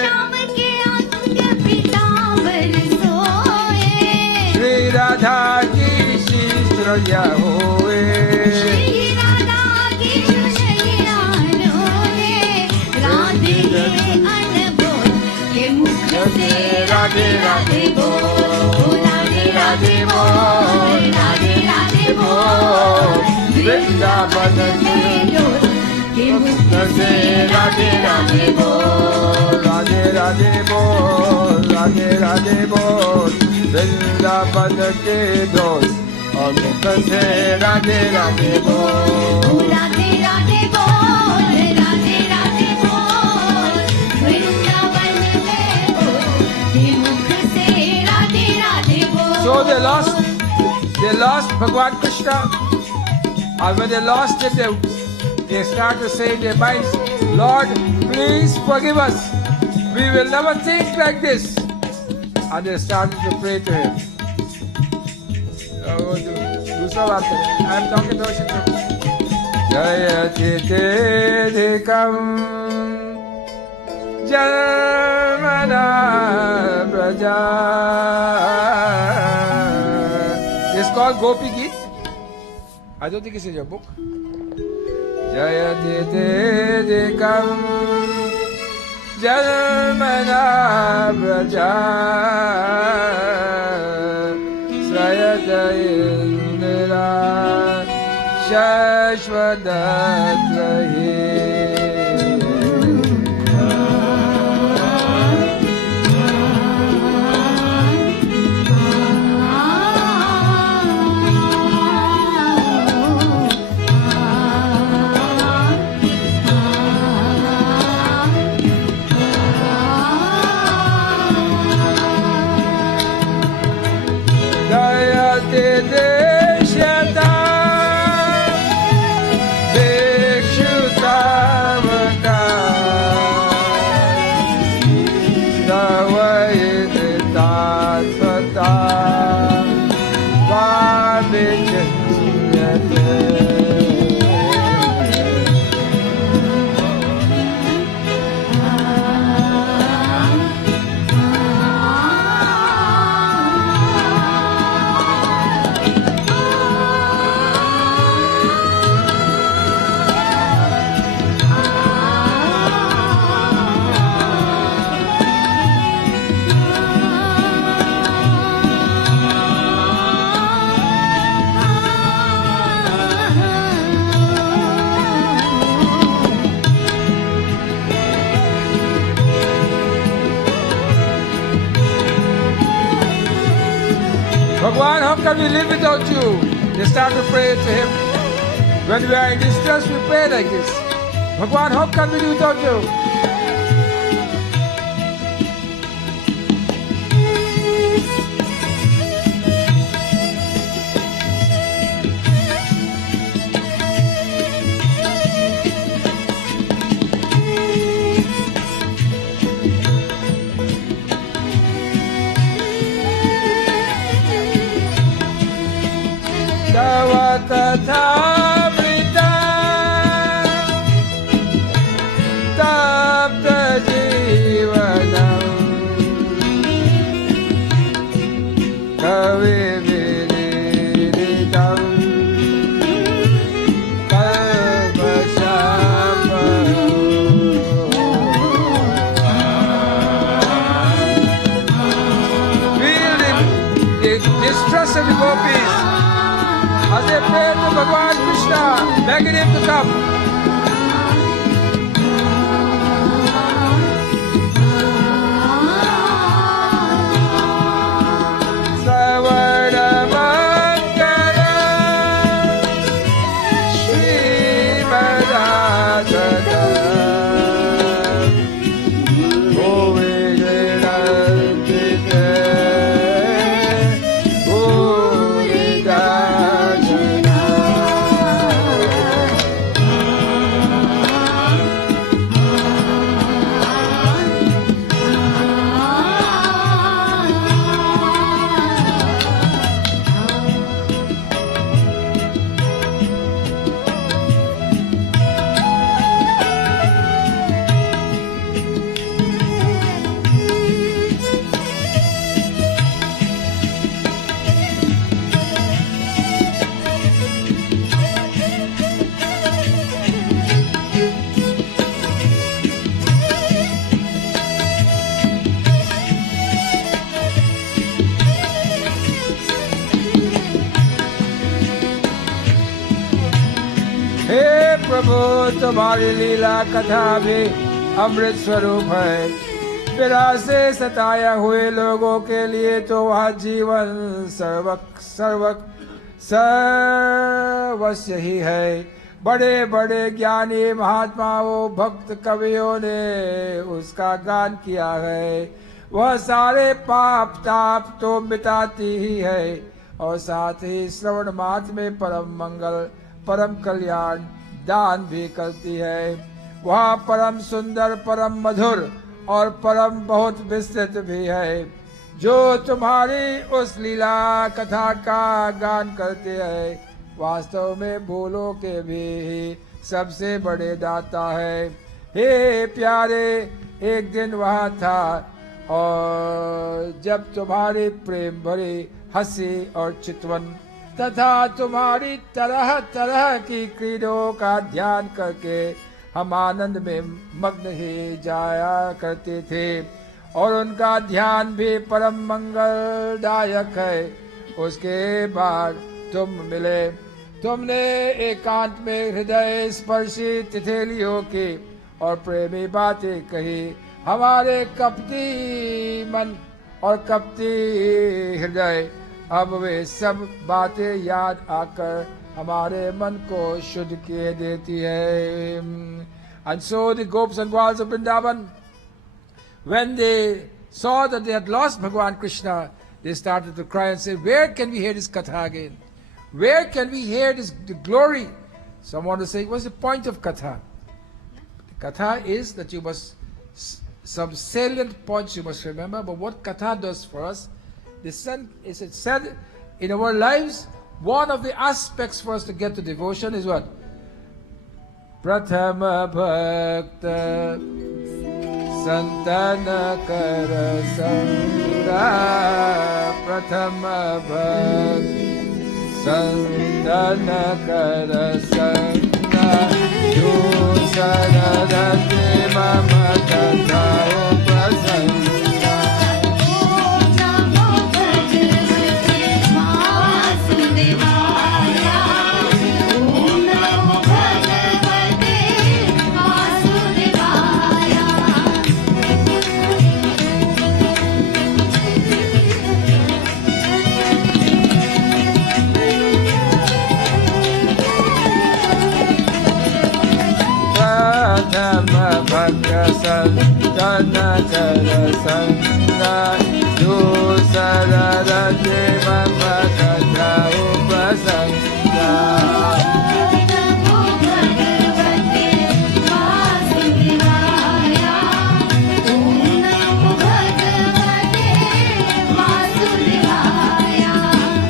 श्याम के अंग पीतांबर सोए, श्री राधा की शीश्रया होए, श्री राधा की सुशैया रोए, राधे के अनबोल के मुख से राधे राधे बोल, ओ राधे राधे बोल, राधे राधे बोल, वृंदावन के डोल के मुख से राधे राधे बोल, राधे राधे बोल, राधे राधे बोल, वृंदावन के डोल और मुख से राधे राधे बोल, ओ राधे राधे बोल, राधे राधे बोल, वृंदावन के डोल के मुख से राधे राधे बोल. So they lost Bhagwan Krishna, and when they lost him, they start to say in their minds, Lord, please forgive us. We will never think like this. And they started to pray to him. Oh, दूसरा बात है. I'm talking to Vishnu. Jayati Tedikam Jamana Braja. It's called Gopi Geet. I don't think it's in your book. Jayati Tedikam Jamana Braja Swayata Indra Shashvadatrahi. Jayate Deshata Dekshutamaka Savayite Tatvata Vavichinyate. Bhagwan, how can we live without you? They start to pray to him. When we are in distress, we pray like this. Bhagwan, how can we live without you? Tavatatavrita tapta jivanam kaviviridam kalpashapa. Feel the distress of the gopis as they pray to Bhagwan Krishna, begging him to come. Savarna Mangala Srimadadana Govindanantite Govindan. प्रभु तुम्हारी लीला कथा भी अमृत स्वरूप है। विरह से सताया हुए लोगों के लिए तो वह जीवन सर्वस्व ही है। बड़े बड़े ज्ञानी महात्माओं भक्त कवियों ने उसका गान किया है। वह सारे पाप ताप तो मिटाती ही है और साथ ही श्रवण मात्र में परम मंगल परम कल्याण दान भी करती है। वह परम सुंदर परम मधुर और परम बहुत विस्तृत भी है। जो तुम्हारी उस लीला कथा का गान करते हैं वास्तव में भूलों के भी सबसे बड़े दाता है। हे प्यारे, एक दिन वहाँ था और जब तुम्हारी प्रेम भरी हंसी और चितवन तथा तुम्हारी तरह तरह की क्रीडों का ध्यान करके हम आनंद में मग्न ही जाया करते थे और उनका ध्यान भी परम मंगलदायक है। उसके बाद तुम मिले। तुमने एकांत में हृदय स्पर्शी तिथेलियों की और प्रेमी बातें कही। हमारे कपटी मन और कपटी हृदय अब वे सब बातें याद आकर हमारे मन को शुद्ध किए देती है। And so the gopis and gwals of Vrindavan, when they saw that they had lost Bhagavan Krishna, they started to cry and say, where can we hear this Katha again? Where can we hear this the glory? Someone was saying, what's the point of Katha? The Katha is that you must, some salient points you must remember, but what Katha does for us, the sun, is it said in our lives, one of the aspects for us to get to devotion is what? Prathama Bhakta Santana Kara Sangha. Prathama Bhakta Santana Kara Sangha. Yusaradati Mama Katha Prasanga. Santana Kara Sangha. Yusararate Mama Katha Prasanga.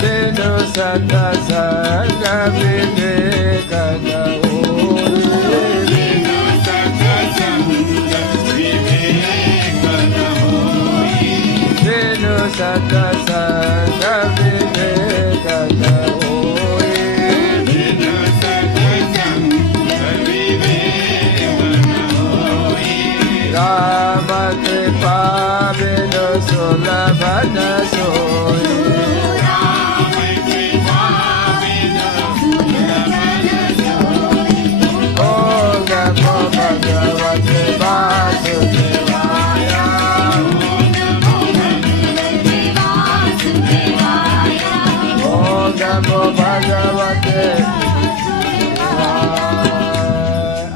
Vinu Santa Sangha Vivekana. Sata Sangha Vivekana Hoye. Vinu Sata Sangha Vivekana Hoye. Rama Kripa Vinu Sulabhana Soye. Rama Kripa Vinu Sulabhana Soye. Om Namo Bhagavate Vasudevaya.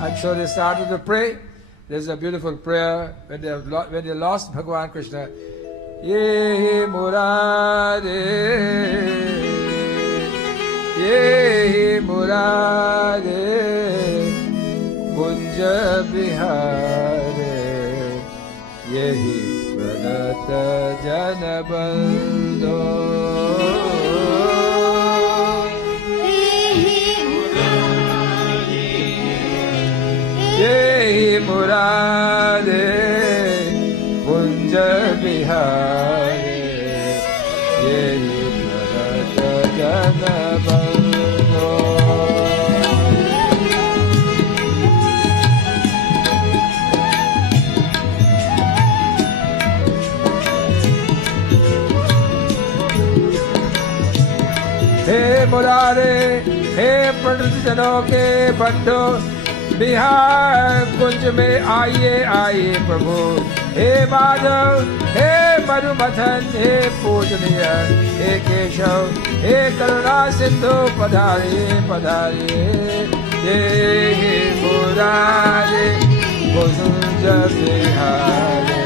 And so they started to pray. There's a beautiful prayer when they lost Bhagavan Krishna. Yehi Murade, Yehi Murade, Kunja Bihare, Yehi Pranata Janabando. Yehi Murade Kunja Bihare, Yehi Pranata Janabando. हे मुरारे, हे पंडित जनों के बंधु, बिहार कुंज में आइए आइए प्रभु। हे माधव, हे मधुमथन, हे पूजनीय, हे केशव, हे करुणा सिंधु पधारिए पधारिए। हे मुरारे कुंज बिहारे,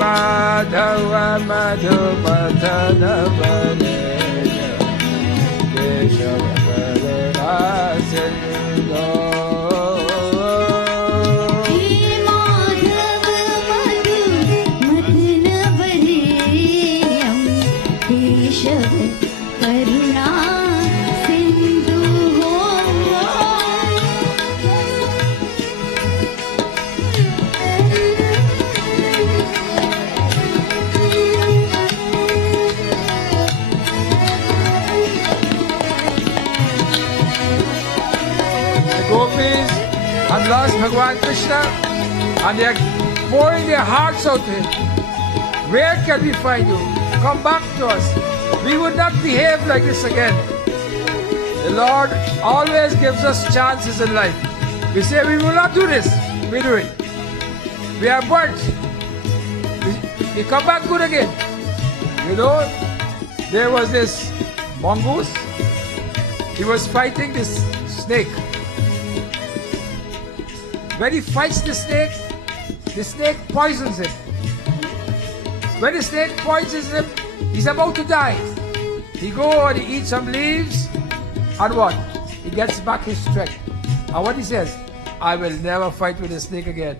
माधव मधुमथन बने केशव करुणा सिंधु। हे माधव मधुमथन वरेण्यं केशव करुणा Sindhu. Gopis have lost Bhagwan Krishna and they are pouring their hearts out to him. Where can we find you? Come back to us. We would not behave like this again. The Lord always gives us chances in life. We say we will not do this. We do it. We are burnt. We come back good again. You know, there was this mongoose. He was fighting this snake. When he fights the snake poisons him. When the snake poisons him, he's about to die. He goes and he eats some leaves, and what? He gets back his strength. And what he says, I will never fight with a snake again.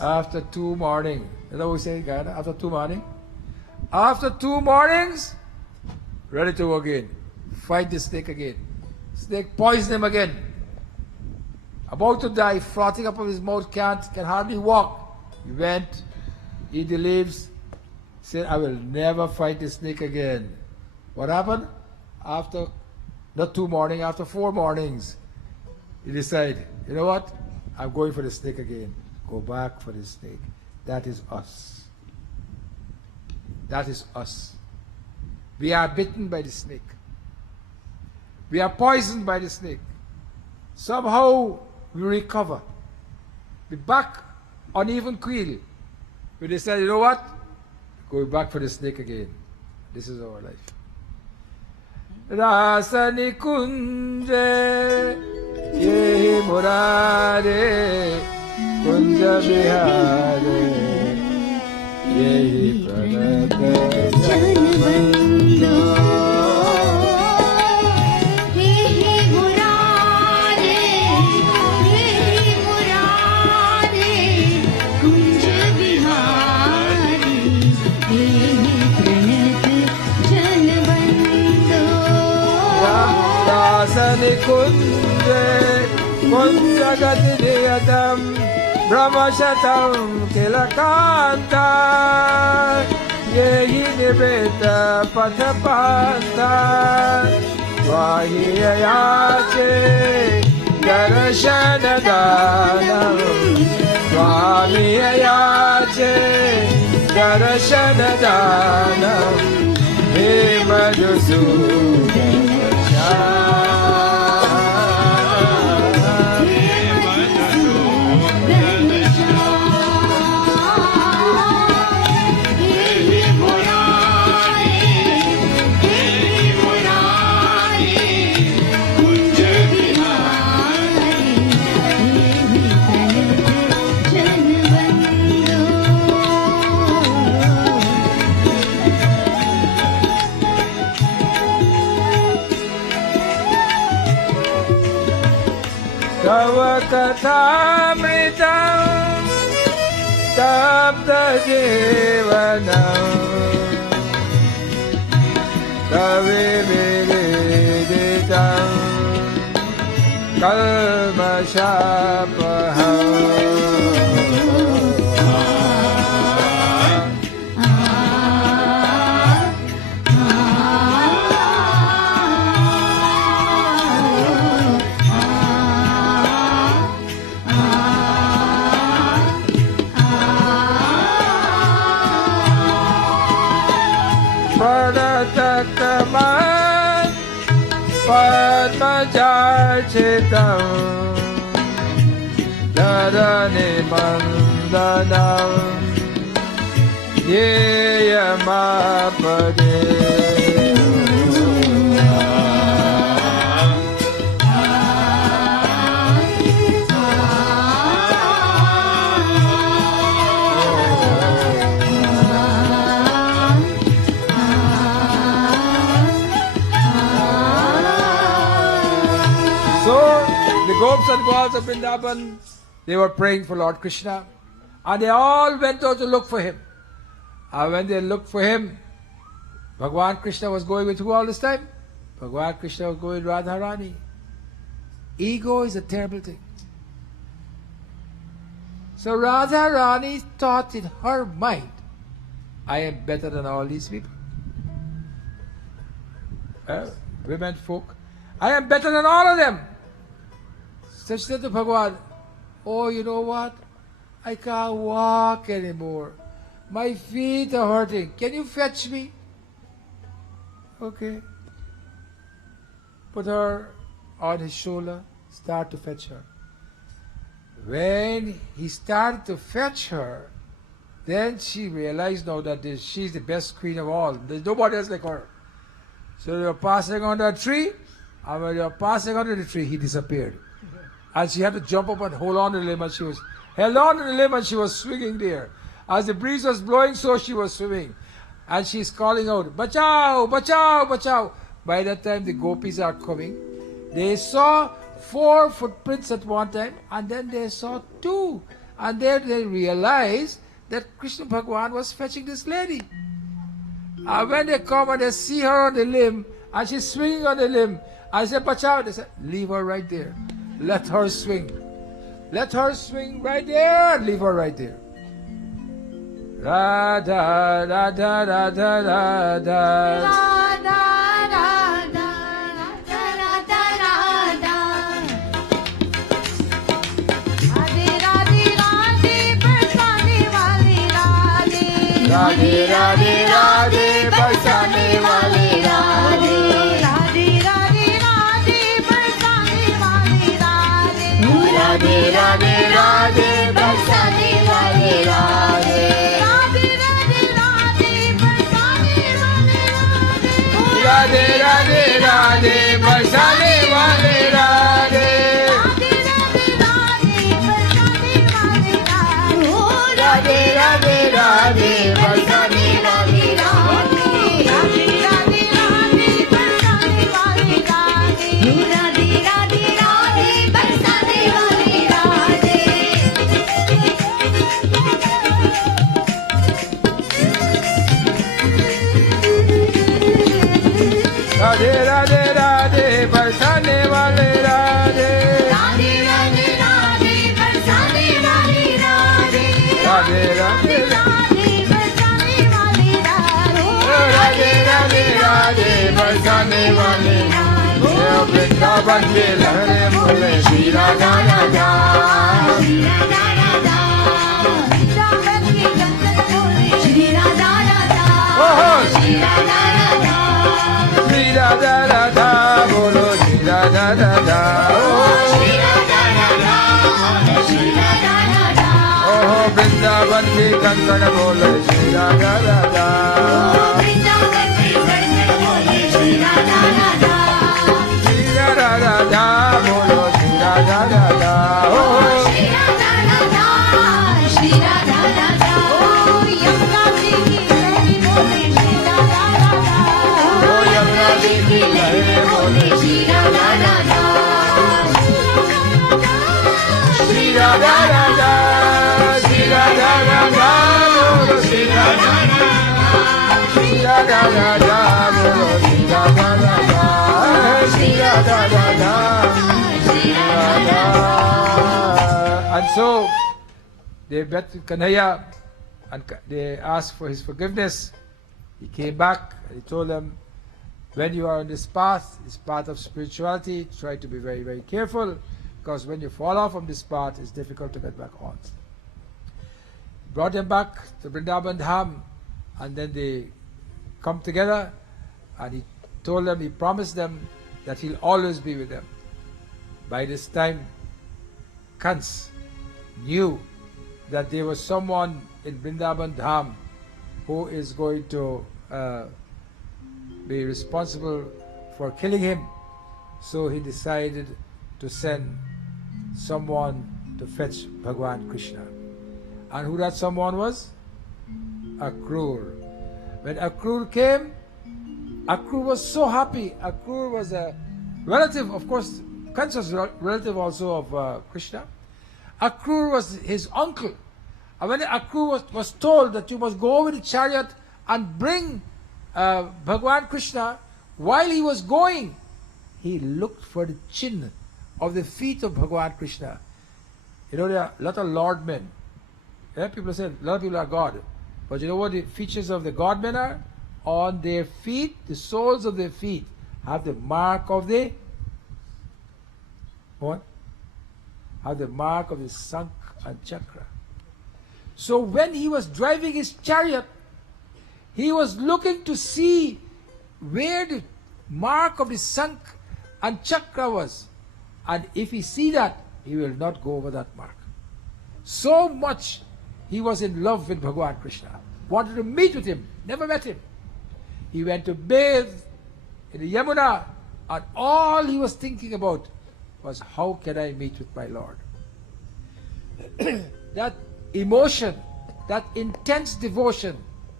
After 2 mornings, you know what we say, God? After 2 mornings? After 2 mornings, ready to go again. Fight the snake again. Snake poisons him again. About to die, frothing up of his mouth, can hardly walk. He went, eat the leaves, said, I will never fight the snake again. What happened? After, not 2 mornings, after 4 mornings, he decided, you know what? I'm going for the snake again. Go back for the snake. That is us. That is us. We are bitten by the snake. We are poisoned by the snake. Somehow we recover. We're back on even keel. We decide, you know what? Go back for the snake again. This is our life. Rasa nikunje ye murare kunja bihare ye pranata जनबंधो निकुंजे कुंजगति नियतम ब्रह्मशतम किलकांता ये ही निवेद पथपाता स्वाहि याचे दर्शन दानम स्वामी याचे दर्शन दानम हे मधुसूदन तव कथामृतं तप्तजीवनं कविविदितं कल्मषापहम् Architam Dharani Mandanam Yeyamapade So, the gopis and goals of Vrindavan, they were praying for Lord Krishna, and they all went out to look for him. And when they looked for him, Bhagwan Krishna was going with who all this time? Bhagwan Krishna was going with Radharani. Ego is a terrible thing. So Radharani thought in her mind, I am better than all these people. Women folk, I am better than all of them. So she said to Bhagwan, oh, you know what? I can't walk anymore. My feet are hurting. Can you fetch me? Okay. Put her on his shoulder, start to fetch her. When he started to fetch her, then she realized now that she's the best queen of all. There's nobody else like her. So they were passing under a tree, and when they were passing under the tree, he disappeared. And she had to jump up and hold on to the limb, and she was held on to the limb, and she was swinging there. As the breeze was blowing, so she was swimming. And she's calling out, Bachao, Bachao, Bachao. By that time, the gopis are coming. They saw 4 footprints at one time, and then they saw 2. And then they realized that Krishna Bhagwan was fetching this lady. And when they come and they see her on the limb, and she's swinging on the limb, I said, Bachao. They said, leave her right there. Let her swing. Let her swing right there. Leave her right there. Radha, Radha, Radha, Radha. Radhe Radhe Radhe बरसाने वाले राधे राधे राधे राधे बरसाने वाले राधे राधे राधे राधे बरसाने वाले राधे राधे राधे राधे बरसाने वाले राधे राधे राधे बरसाने वाले राधे राधे राधे राधे बरसाने वाले राधे राधे राधे राधे बरसाने वाले राधे राधे राधे राधे बरसाने वाले राधे राधे राधे राधे बरसाने वाले राधे राधे राधे राधे बरसाने वाले राधे राधे राधे राधे राधे वाले राधे राधे राधे राधे बरसाने वाले वृंदावन के लहरे बोले श्री राधा राधा श्री राधा राधा वृंदावन के गंगन बोले श्री राधा राधा श्री राधा राधा श्री राधा राधा बोलो श्री राधा राधा श्री राधा राधा श्री राधा राधा ओहो वृंदावन के कंकण बोले श्री राधा राधा वृंदावन के गंगन बोले श्री राधा राधा श्री राधा राधा बोलो श्री राधा राधा ओहो श्री राधा राधा श्री राधा राधा यमुना जी की लहरी बोले श्री राधा राधा यमुना जी की लहरी बोले श्री राधा राधा श्री राधा राधा श्री राधा राधा बोलो श्री राधा श्री राधा राधा बोलो Shri Radha Radha Shri Radha Radha Shri Radha And so they met Kanhaiya and they asked for his forgiveness. He came back and he told them, when you are on this path of spirituality, try to be very, very careful, because when you fall off from this path, it's difficult to get back on. Brought them back to Vrindavan Dham, and then they come together, and he told them, he promised them that he'll always be with them. By this time, Kans knew that there was someone in Vrindavan Dham who is going to be responsible for killing him. So he decided to send someone to fetch Bhagwan Krishna. And who that someone was? Akrur. When Akrur came, Akrur was so happy. Akrur was a relative, of course, Kans was a relative also of Krishna. Akrur was his uncle. And when Akrur was told that you must go over the chariot and bring Bhagwan Krishna, while he was going, he looked for the chin of the feet of Bhagwan Krishna. You know, there are a lot of Lord men. Yeah, people say a lot of people are God. But you know what the features of the God men are? On their feet, the soles of their feet have the mark of the what? Have the mark of the Sank and Chakra. So when he was driving his chariot, he was looking to see where the mark of the Sank and Chakra was. And if he see that, he will not go over that mark. So much he was in love with Bhagwan Krishna. Wanted to meet with him, never met him. He went to bathe in the Yamuna, and all he was thinking about was, how can I meet with my Lord? That emotion, that intense devotion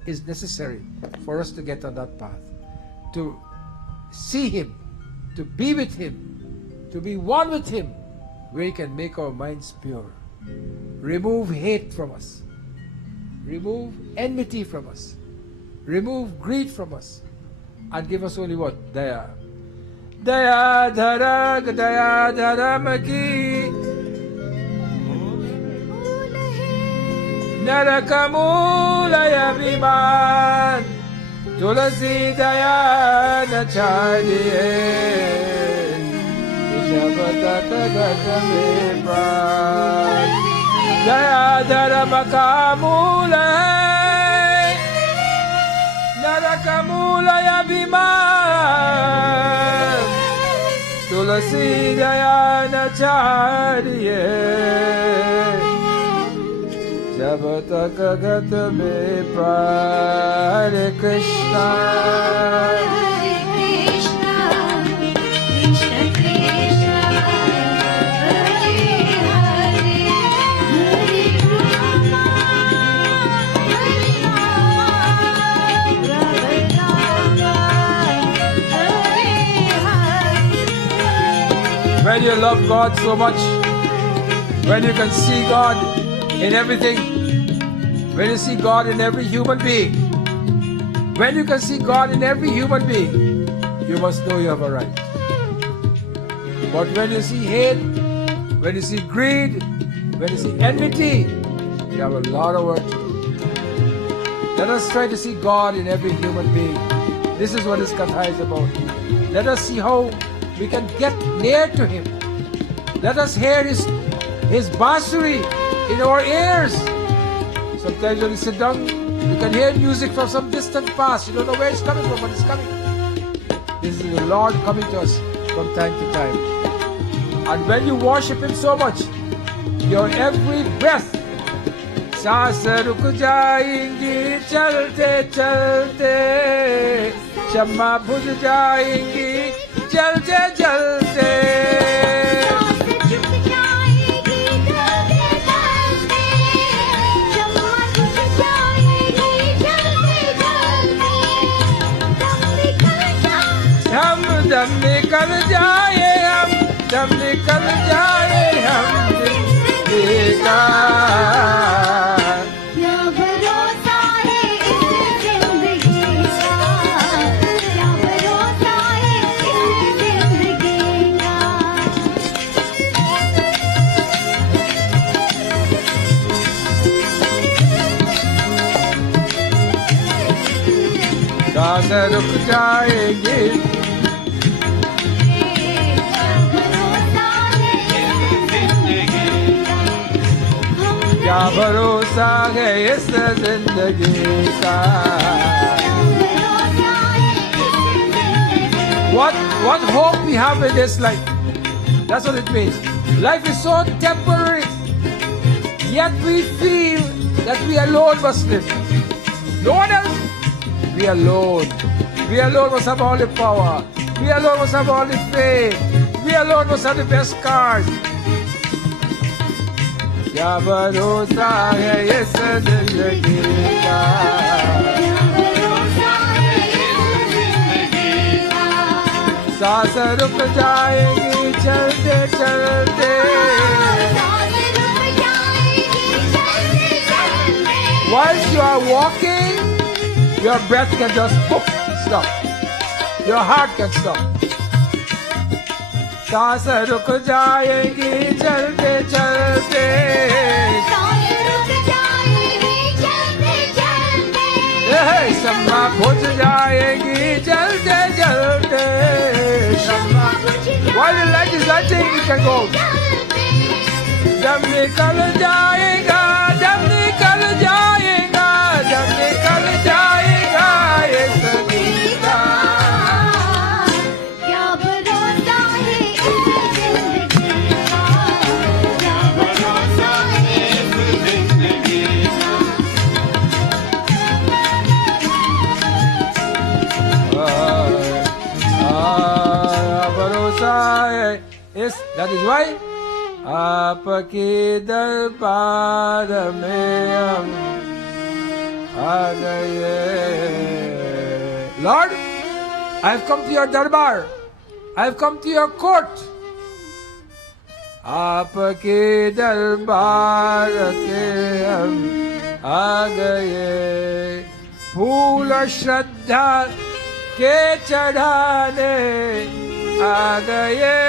is necessary for us to get on that path. To see him, to be with him, to be one with him, where he can make our minds pure. Remove hate from us. Remove enmity from us. Remove greed from us. And give us only what? Daya. Daya dhara maki Narakamulaya Viman Tulasi Daya Nachadiye Jabatatagatame Pran Daya Dhara Makamulaya Narakamulaya Viman Tulasi Daya Nachadiye जब तक गत में प्राण Krishna Hare Krishna, Krishna Krishna, Hare Hare, Hare Rama, Hare Rama, Rama Hare Hare. When you love God so much, when you can see God in everything, when you see God in every human being, when you can see God in every human being, you must know you have a right. But when you see hate, when you see greed, when you see enmity, you have a lot of work to do. Let us try to see God in every human being. This is what this Katha is about. Let us see how we can get near to Him. Let us hear His bansuri in our ears. Sometimes when you sit down, you can hear music from some distant past. You don't know where it's coming from, but it's coming. This is the Lord coming to us from time to time. And when you worship Him so much, your every breath, सांस रुक जाएंगी चलते चलते, क्षमा भूल जाएंगी चलते चलते. हम दम निकल जाए, हम दम निकल जाए, हम जिंदगी का क्या भरोसा है इस जिंदगी का, क्या भरोसा है इस जिंदगी का. सांस रुक जाएंगी, क्या भरोसा है इस जिंदगी का. What hope we have in this life? That's what it means. Life is so temporary, yet we feel that we alone must live. No one else. We alone. We alone must have all the power. We alone must have all the fame. We alone must have the best cars. क्या भरोसा है इस जिंदगी का, सांस रुक जाएगी चलते चलते. Whilst you are walking, your breath can just poof, stop. Your heart can stop. सांस रुक जाएगी चलते चलते. शम्मा बुझ जाएगी चलते चलते. While the light is lighting, you can go. जब निकल जाएगा, जब निकल जाएगा, जब निकल जाएगा ये सभी का. क्या भरोसा है इस जिंदगी का, क्या भरोसा है इस जिंदगी भरोसा है इस. That is why आपके दरबार में हम आ गए. Lord, I have come to your darbar. I have come to your court. आपके दरबार के हम आ गए. फूल श्रद्धा के चढ़ाने आ गए.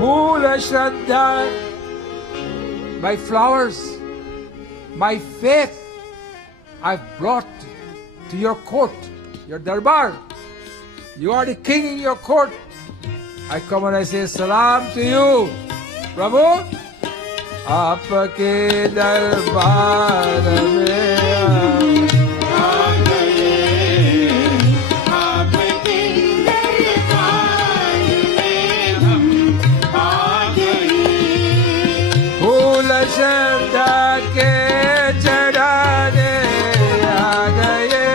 फूल श्रद्धा, my flowers, my faith, I've brought to your court, your darbar. You are the king in your court. I come and I say salam to you, Prabhu. आपके दरबार में आ गए, आपके दरबार में हम आ गए. फूल श्रद्धा के चढ़ाने आ गए.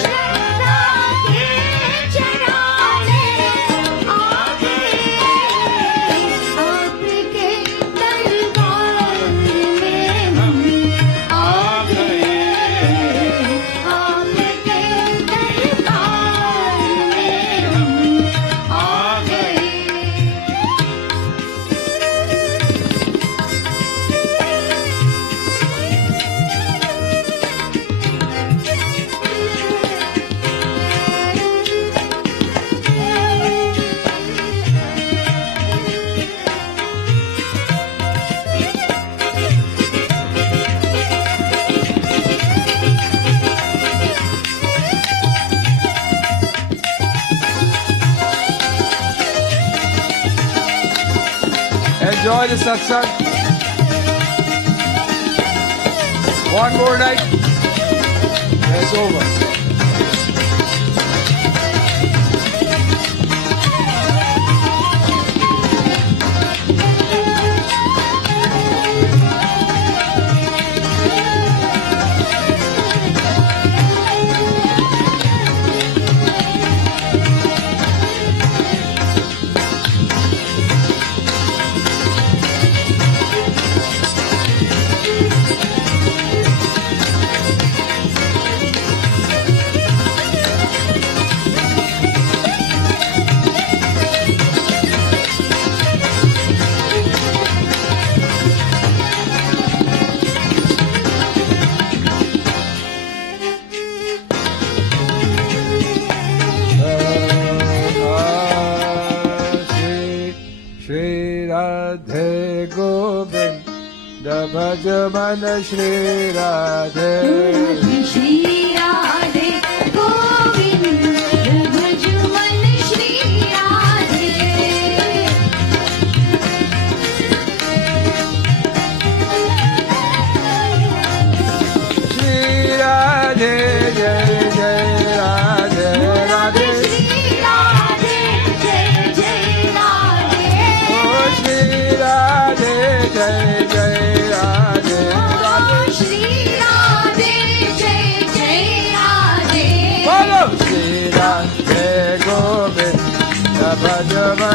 श्रद्धा के चढ़ाने आ गए. आपके दरबार में हम आ गए, आपके दरबार में हम आ गए. Enjoy the satsang. One more night, and it's over. Radhe Govind Bhaj Man Shri Radhe Shri Radhe Govind भज मन Shri Radhe. Shri Radhe Jai Jai Radhe Radhe Shri Radhe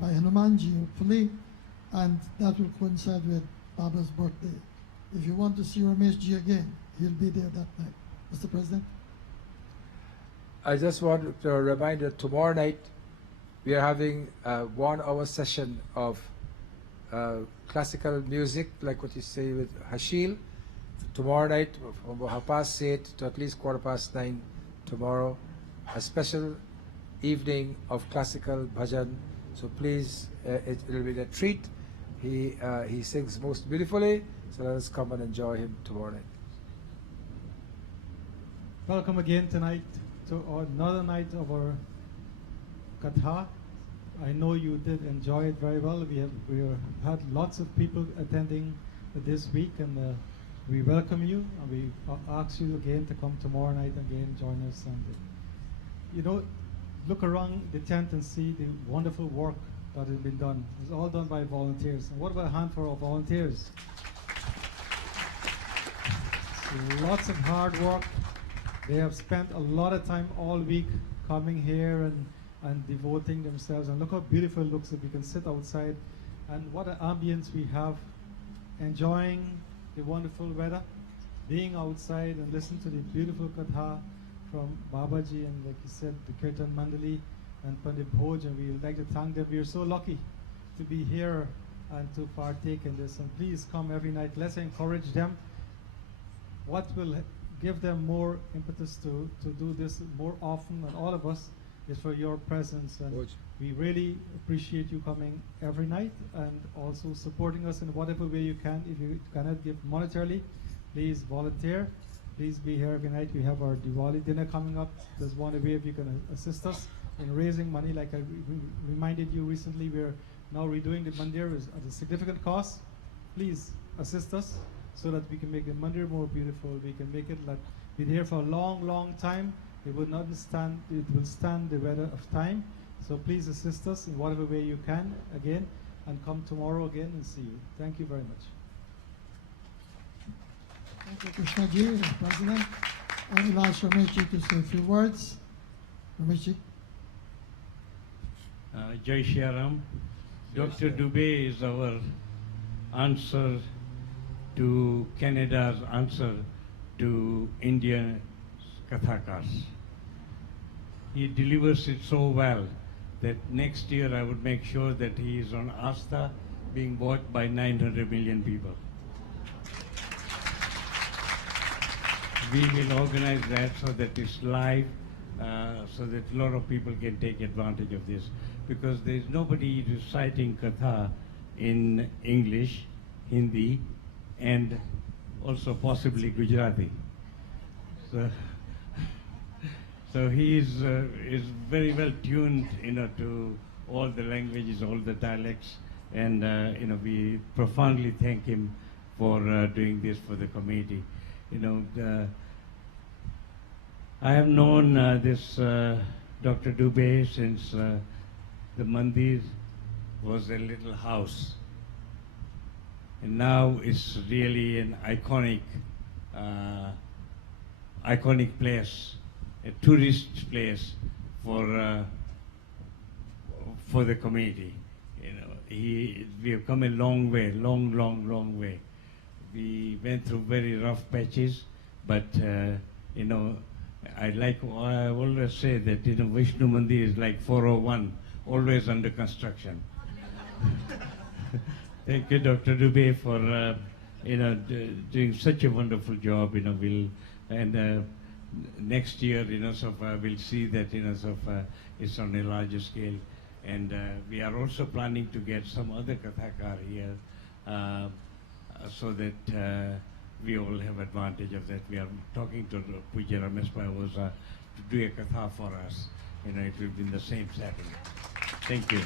by Hanumanji, hopefully, and that will coincide with Baba's birthday. If you want to see Rameshji again, he'll be there that night. Mr. President? I just want to remind you, tomorrow night we are having a 1 hour session of classical music, like what you say with Hashil. Tomorrow night from 8:30 to at least 9:15 tomorrow, a special evening of classical bhajan. So please, it will be a treat. He sings most beautifully, so let us come and enjoy him tomorrow night. Welcome again tonight to another night of our Katha. I know you did enjoy it very well. We had lots of people attending this week, and we welcome you, and we ask you again to come tomorrow night again, join us. And you know, look around the tent and see the wonderful work that has been done. It's all done by volunteers. And what about a handful of volunteers? So lots of hard work. They have spent a lot of time all week coming here and devoting themselves. And look how beautiful it looks that we can sit outside. And what an ambience we have, enjoying the wonderful weather, being outside and listening to the beautiful Katha from Babaji and, like you said, the Kirtan Mandali and Pandit Bhoj. And we would like to thank them. We are so lucky to be here and to partake in this. And please come every night. Let's encourage them. What will give them more impetus to do this more often, and all of us, is for your presence. And we really appreciate you coming every night and also supporting us in whatever way you can. If you cannot give monetarily, please volunteer. Please be here every night. We have our Diwali dinner coming up. There's one way if you can assist us in raising money. Like I reminded you recently, we're now redoing the mandir at a significant cost. Please assist us so that we can make the mandir more beautiful. We can make it like be there for a long, long time. It will not stand. It will stand the weather of time. So please assist us in whatever way you can again, and come tomorrow again and see you. Thank you very much. Thank you, Krishnaji, Mr. President. I will ask Rameshji to say a few words. Rameshji. Jai Shri Ram. Dr. Dubey is our answer to Canada's answer to Indian Kathakars. He delivers it so well that next year I would make sure that he is on Asta being watched by 900 million people. We will organize that so that it's live, so that a lot of people can take advantage of this. Because there is nobody reciting Katha in English, Hindi, and also possibly Gujarati. So he is very well tuned, to all the languages, all the dialects, and we profoundly thank him for doing this for the committee. I have known this Dr. Dubey since the Mandir was a little house. And now it's really an iconic place, a tourist place for the community. We have come a long way, long way. We went through very rough patches, but I always say that Vishnu Mandir is like 401, always under construction. Thank you, Dr. Dubey, for doing such a wonderful job. Next year, we'll see that it's on a larger scale, and we are also planning to get some other Kathakar here, so that we all have advantage of that. We are talking to Puja Ramesh Bhai to do a Katha for us. It will be in the same setting. Thank you.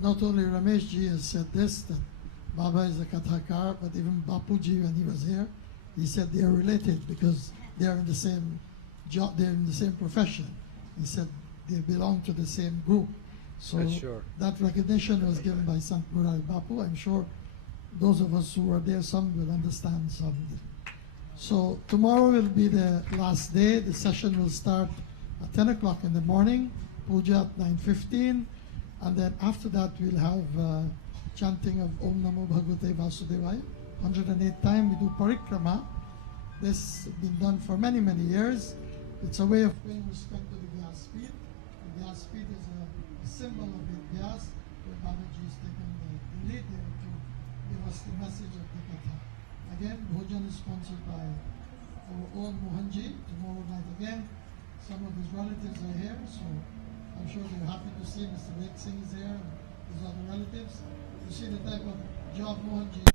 Not only Rameshji has said this, that Baba is a Kathakar, but even Bapuji, when he was here, he said they are related because they are in the same job, they're in the same profession. He said they belong to the same group. So that recognition was given by Sant Murari Bapu. I'm sure those of us who were there, some will understand some. So tomorrow will be the last day. The session will start at 10 o'clock in the morning, puja at 9:15, and then after that we'll have chanting of Om Namo Bhagavate Vasudevaya. 108 times we do parikrama. This has been done for many, many years. It's a way of paying respect to the Vyaspeed. The Vyaspeed is a symbol of the Vyas, where Babaji is taking the lead here to give us the message of the Katha. Again, Bhojan is sponsored by our own Mohanji. Tomorrow night again, some of his relatives are here, so I'm sure they're happy to see Mr. Lake Singh is here and his other relatives. You see the type of job Mohanji